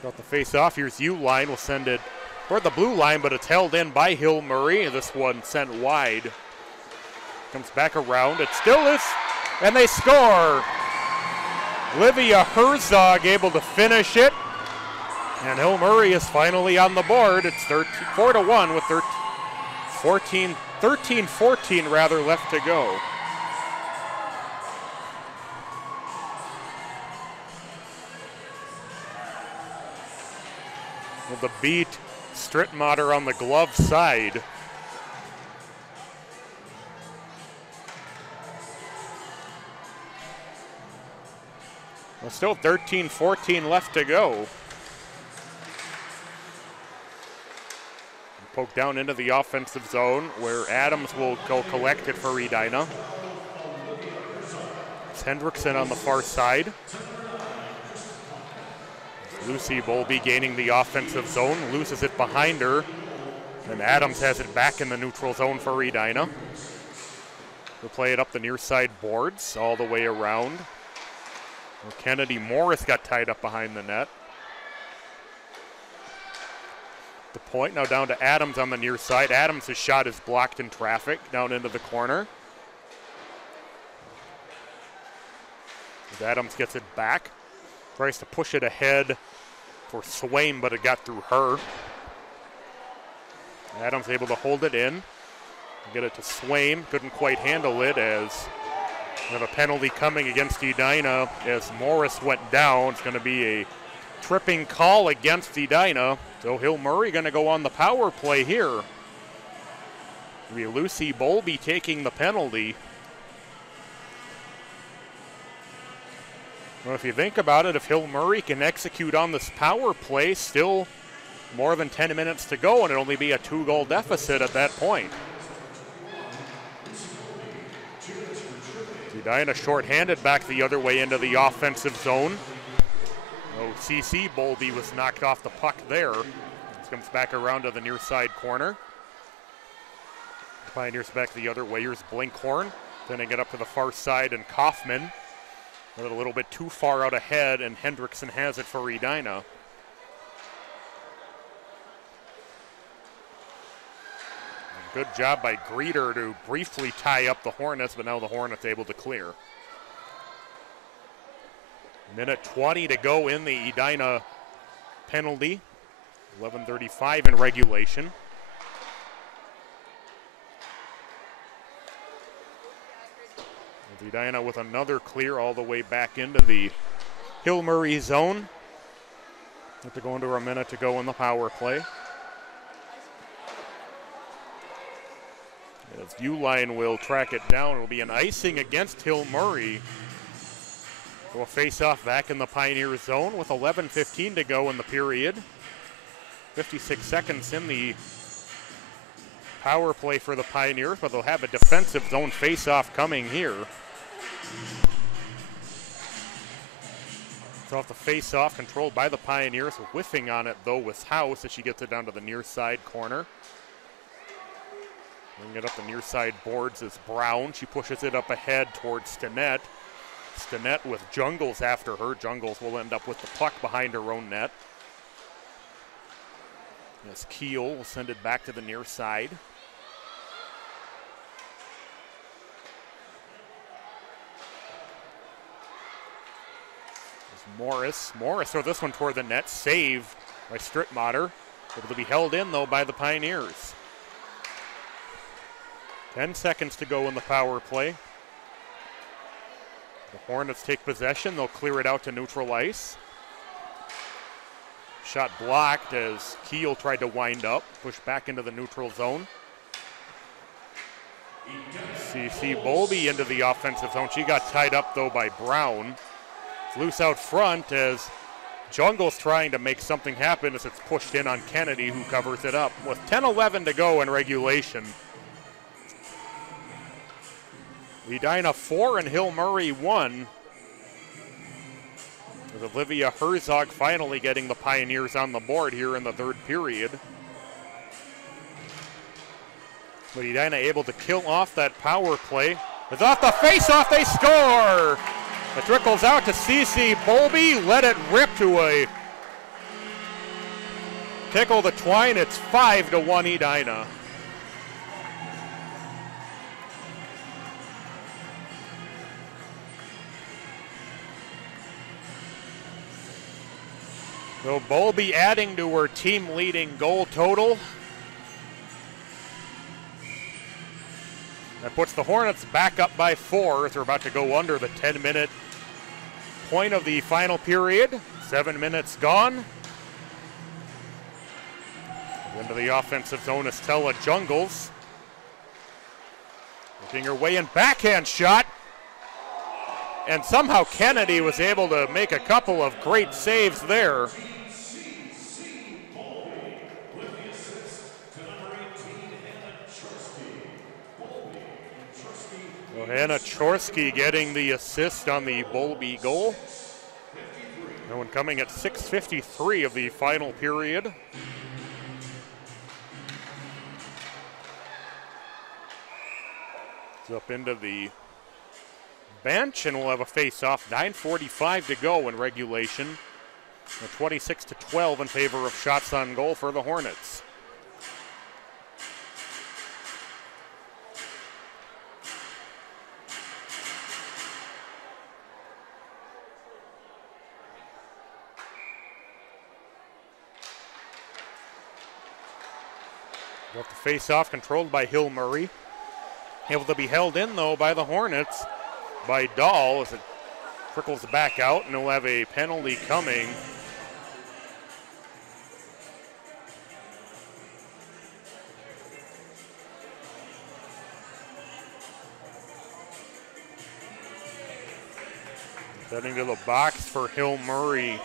Got the face-off. Here's U-line. We'll send it toward the blue line, but it's held in by Hill Murray. This one sent wide. Comes back around. It still is, and they score. Livia Herzog able to finish it, and Hill Murray is finally on the board. It's 4-1 with 13-14 rather left to go. With the beat, Strittmatter on the glove side. Well, still 13-14 left to go. Poke down into the offensive zone where Adams will go collect it for Edina. It's Hendrickson on the far side. Lucy Bowlby gaining the offensive zone, loses it behind her, and Adams has it back in the neutral zone for Edina. We'll play it up the near side boards all the way around. Well, Kennedy Morris got tied up behind the net. The point now down to Adams on the near side. Adams' shot is blocked in traffic down into the corner. As Adams gets it back, tries to push it ahead for Swain, but it got through her. Adams able to hold it in, get it to Swain. Couldn't quite handle it as we have a penalty coming against Edina as Morris went down. It's going to be a tripping call against Edina. So Hill Murray going to go on the power play here. It'll be Lucy Bowlby taking the penalty. Well, if you think about it, if Hill Murray can execute on this power play, still more than 10 minutes to go, and it'll only be a 2-goal deficit at that point. Edina shorthanded back the other way into the offensive zone. Oh, CC Bowlby was knocked off the puck there. This comes back around to the near side corner. Pioneers back the other way. Here's Blinkhorn. Then they get up to the far side, and Kaufman a little bit too far out ahead, and Hendrickson has it for Edina. Good job by Greeter to briefly tie up the Hornets, but now the Hornets able to clear. Minute 20 to go in the Edina penalty. 11:35 in regulation. Edina with another clear all the way back into the Hill-Murray zone. Have to go under a minute to go in the power play. As Uline will track it down, it'll be an icing against Hill-Murray. We'll face off back in the Pioneer zone with 11:15 to go in the period. 56 seconds in the power play for the Pioneers, but they'll have a defensive zone face-off coming here. So off the face-off, controlled by the Pioneers, whiffing on it though with House as she gets it down to the near side corner. Bring it up the near side boards is Brown. She pushes it up ahead towards Stinnett. Stinnett with Jungles after her. Jungles will end up with the puck behind her own net. As Keel will send it back to the near side. Morris throw this one toward the net, saved by Strittmatter. Able to be held in though by the Pioneers. 10 seconds to go in the power play. The Hornets take possession, they'll clear it out to neutral ice. Shot blocked as Keel tried to wind up, push back into the neutral zone. CC Bowlby into the offensive zone. She got tied up though by Brown. Loose out front as Jungle's trying to make something happen as it's pushed in on Kennedy, who covers it up. With 10:11 to go in regulation. Edina 4 and Hill-Murray 1. With Olivia Herzog finally getting the Pioneers on the board here in the third period. But Edina able to kill off that power play. It's off the face-off, they score! It trickles out to CC Bowlby, let it rip to a tickle the twine. It's 5-1 Edina. So Bowlby adding to her team leading goal total. That puts the Hornets back up by 4 as they're about to go under the 10-minute point of the final period. 7 minutes gone. Into the offensive zone is Stella Jungles. Working her way in, backhand shot. And somehow Kennedy was able to make a couple of great saves there. Hannah Chorsky getting the assist on the Bowlby goal. No one coming at 6:53 of the final period. It's up into the bench, and we'll have a face-off. 9:45 to go in regulation. 26-12 in favor of shots on goal for the Hornets. Got the face-off controlled by Hill-Murray. Able to be held in, though, by the Hornets, by Dahl as it trickles back out, and he'll have a penalty coming. Heading to the box for Hill-Murray.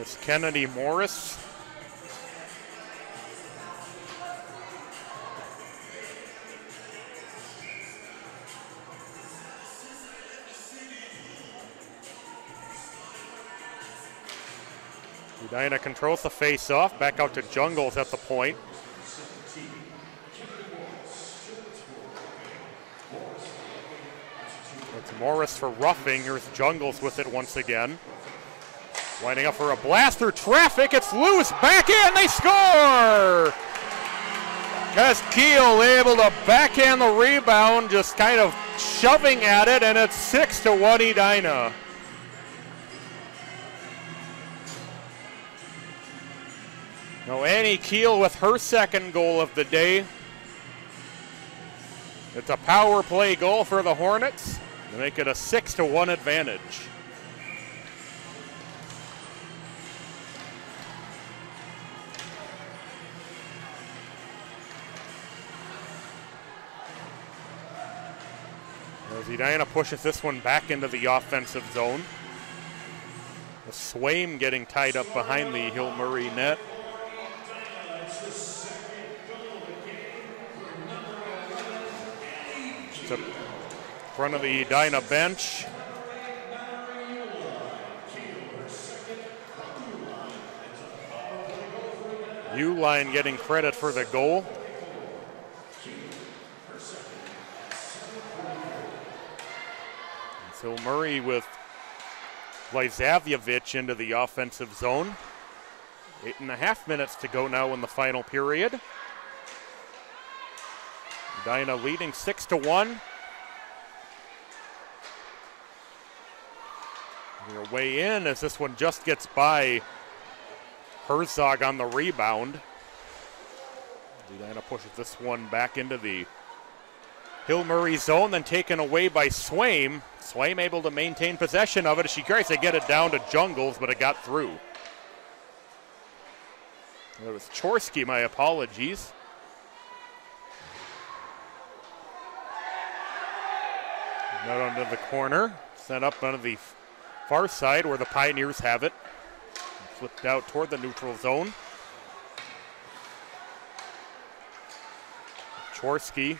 It's Kennedy Morris. Edina controls the face-off, back out to Jungles at the point. It's Morris for roughing. Here's Jungles with it once again. Winding up for a blast through traffic. It's loose, back in, they score! As Keel able to backhand the rebound, just kind of shoving at it, and it's 6-1 Edina. Now Annie Keel with her second goal of the day. It's a power play goal for the Hornets to make it a 6-1 advantage. As Edina pushes this one back into the offensive zone. The Swaim getting tied up behind the Hill Murray net. To front of the Edina bench. Uline getting credit for the goal. So Murray with Lyzavjevic into the offensive zone. 8.5 minutes to go now in the final period. Edina leading 6-1. Their way in as this one just gets by Herzog on the rebound. Edina pushes this one back into the Hill Murray zone, then taken away by Swaim. Swaim able to maintain possession of it as she tries to get it down to Jungles, but it got through. That was Chorsky, my apologies. Out onto the corner, sent up onto the far side where the Pioneers have it. Flipped out toward the neutral zone. Chorsky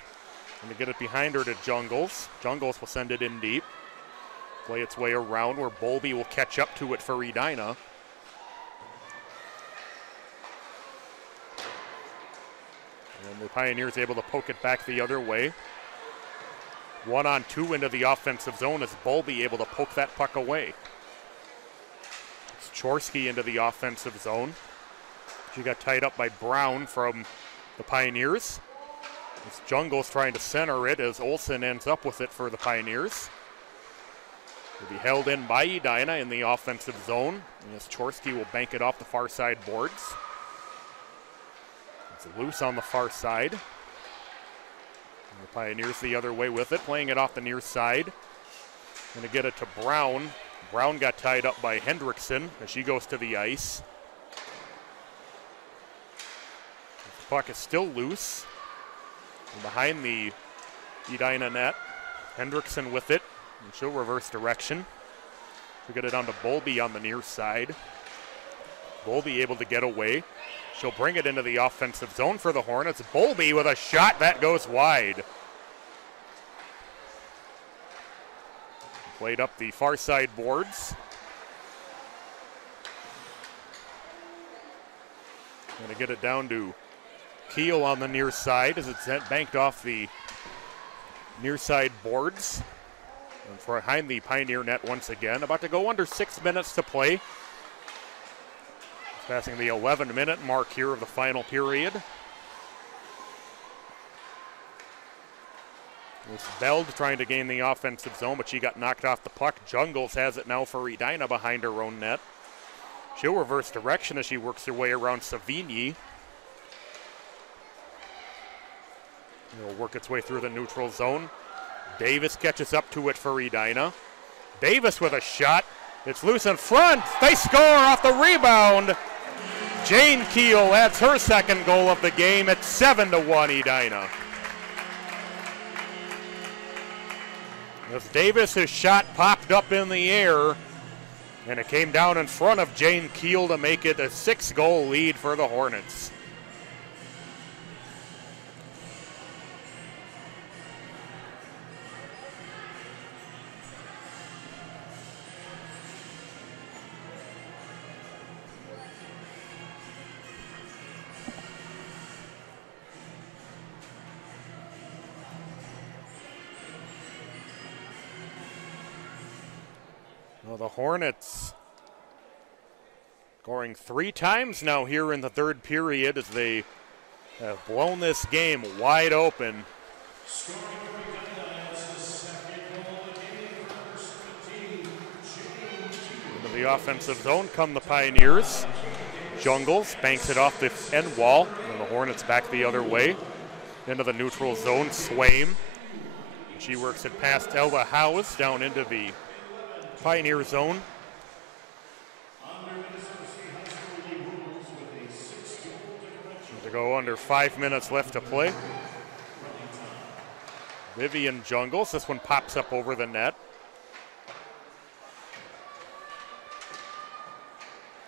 going to get it behind her to Jungles. Jungles will send it in deep. Play its way around where Bowlby will catch up to it for Edina. And the Pioneers able to poke it back the other way. 1-on-2 into the offensive zone as Bowlby able to poke that puck away. It's Chorsky into the offensive zone. She got tied up by Brown from the Pioneers. It's Jungles trying to center it as Olsen ends up with it for the Pioneers. Will be held in by Edina in the offensive zone. And as Chorsky will bank it off the far side boards. It's loose on the far side. And the Pioneers the other way with it, playing it off the near side. Going to get it to Brown. Brown got tied up by Hendrickson as she goes to the ice. The puck is still loose. And behind the Edina net, Hendrickson with it, and she'll reverse direction. She'll get it down to Bowlby on the near side. Bowlby able to get away. She'll bring it into the offensive zone for the Hornets. Bowlby with a shot that goes wide. Played up the far side boards. Going to get it down to Keel on the near side as it's banked off the near side boards. And behind the Pioneer net once again. About to go under 6 minutes to play. Passing the 11-minute mark here of the final period. It's Beld trying to gain the offensive zone, but she got knocked off the puck. Jungles has it now for Edina behind her own net. She'll reverse direction as she works her way around Savigny. It'll work its way through the neutral zone. Davis catches up to it for Edina. Davis with a shot. It's loose in front. They score off the rebound. Jane Keel adds her second goal of the game at 7-1 Edina. As Davis's shot popped up in the air, and it came down in front of Jane Keel to make it a 6-goal lead for the Hornets. Well, the Hornets scoring 3 times now here in the third period as they have blown this game wide open. Into the offensive zone come the Pioneers. Jungles banks it off the end wall, and the Hornets back the other way. Into the neutral zone, Swaim She works it past Ella Howes down into the Pioneer zone. To go under 5 minutes left to play. Vivian Jungles, this one pops up over the net.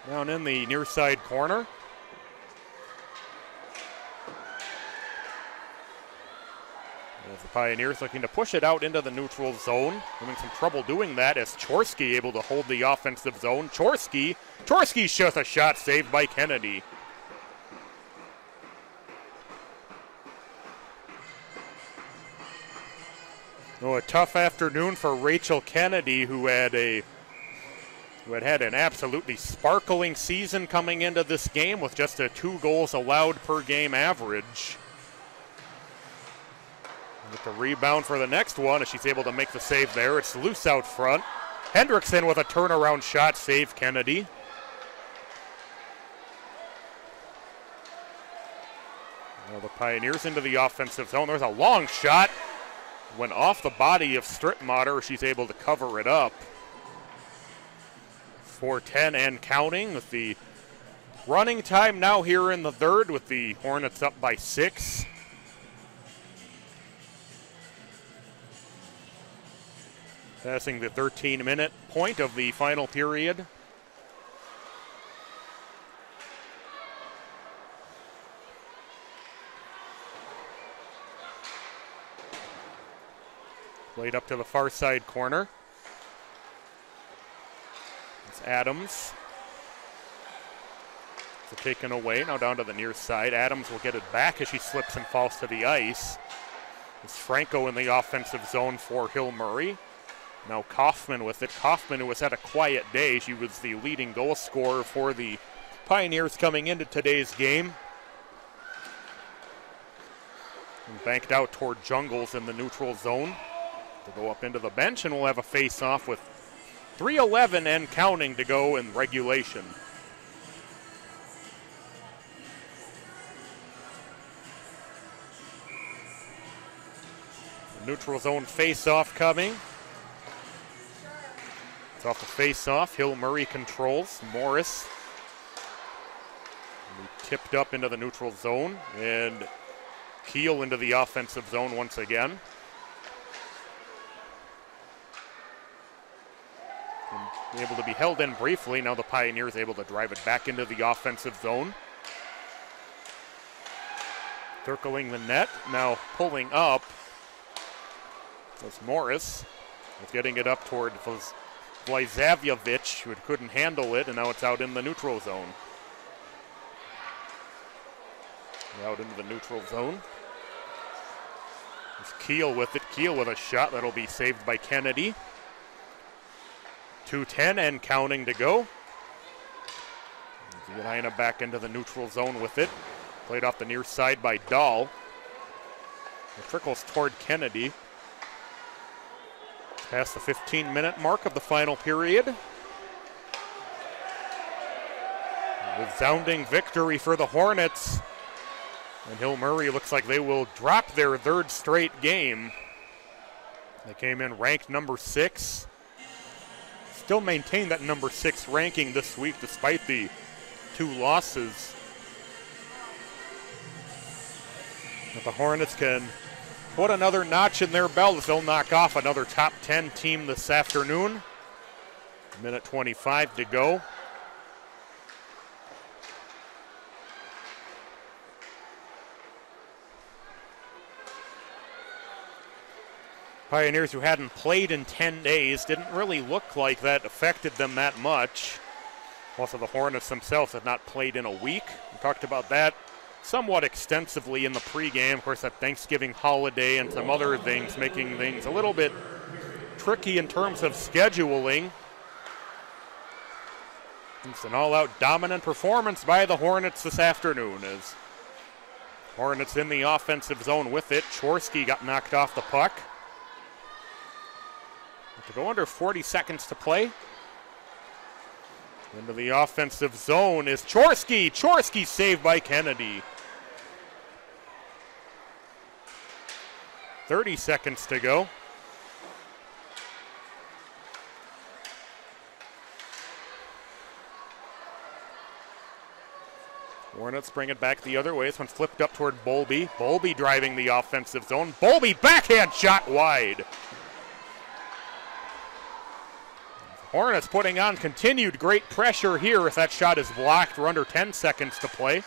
Down in the near side corner. As the Pioneers looking to push it out into the neutral zone. Having some trouble doing that as Chorsky able to hold the offensive zone. Chorsky shows a shot saved by Kennedy. Oh, a tough afternoon for Rachel Kennedy, who had an absolutely sparkling season coming into this game with just a 2 goals allowed per game average. With the rebound for the next one, as she's able to make the save there. It's loose out front. Hendrickson with a turnaround shot, save Kennedy. Well, the Pioneers into the offensive zone. There's a long shot. Went off the body of Strittmatter. She's able to cover it up. 4:10 and counting with the running time now here in the third with the Hornets up by 6. Passing the 13-minute point of the final period. Played up to the far side corner. It's Adams. So taken away, now down to the near side. Adams will get it back as she slips and falls to the ice. It's Franco in the offensive zone for Hill Murray. Now Kaufman with it. Kaufman, who has had a quiet day. She was the leading goal scorer for the Pioneers coming into today's game. And banked out toward Jungles in the neutral zone to go up into the bench, and we'll have a face-off with 3:11 and counting to go in regulation. The neutral zone face-off coming. It's off the face-off. Hill Murray controls. Morris tipped up into the neutral zone, and Keel into the offensive zone once again. And able to be held in briefly. Now the Pioneers able to drive it back into the offensive zone. Circling the net. Now pulling up was Morris. Was getting it up toward Vlazavjevic, who couldn't handle it, and now it's out in the neutral zone. Out into the neutral zone. There's Keel with it. Keel with a shot that'll be saved by Kennedy. 2:10 and counting to go. Edina back into the neutral zone with it. Played off the near side by Dahl. It trickles toward Kennedy. Past the 15-minute mark of the final period. Resounding victory for the Hornets. And Hill Murray looks like they will drop their 3rd straight game. They came in ranked number 6. Still maintain that number 6 ranking this week despite the 2 losses. But the Hornets can put another notch in their belt as they'll knock off another top 10 team this afternoon. Minute 25 to go. Pioneers, who hadn't played in 10 days, didn't really look like that affected them that much. Also, the Hornets themselves had not played in a week. We talked about that somewhat extensively in the pregame. Of course, that Thanksgiving holiday and some other things making things a little bit tricky in terms of scheduling. It's an all-out dominant performance by the Hornets this afternoon as Hornets in the offensive zone with it. Chorsky got knocked off the puck. To go under 40 seconds to play. Into the offensive zone is Chorsky. Chorsky saved by Kennedy. 30 seconds to go. Hornets bring it back the other way. This one flipped up toward Bowlby. Bowlby driving the offensive zone. Bowlby backhand shot wide. Hornets putting on continued great pressure here if that shot is blocked. We're under 10 seconds to play.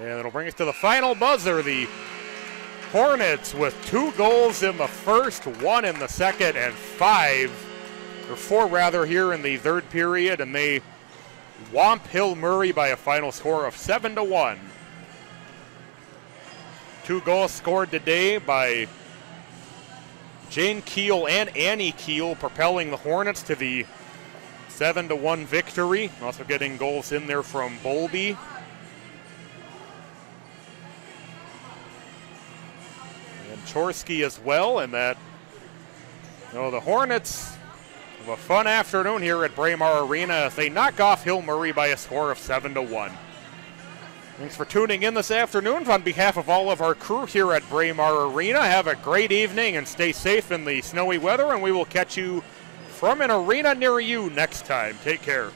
And it'll bring us to the final buzzer. The Hornets with 2 goals in the first, 1 in the second, and 4 rather here in the third period, and they whomp Hill Murray by a final score of 7-1. 2 goals scored today by Jane Keel and Annie Keel, propelling the Hornets to the 7-1 victory. Also getting goals in there from Bowlby. And Chorsky as well, and that, the Hornets have a fun afternoon here at Braemar Arena as they knock off Hill Murray by a score of 7-1. Thanks for tuning in this afternoon. On behalf of all of our crew here at Braemar Arena, have a great evening and stay safe in the snowy weather, and we will catch you from an arena near you next time. Take care.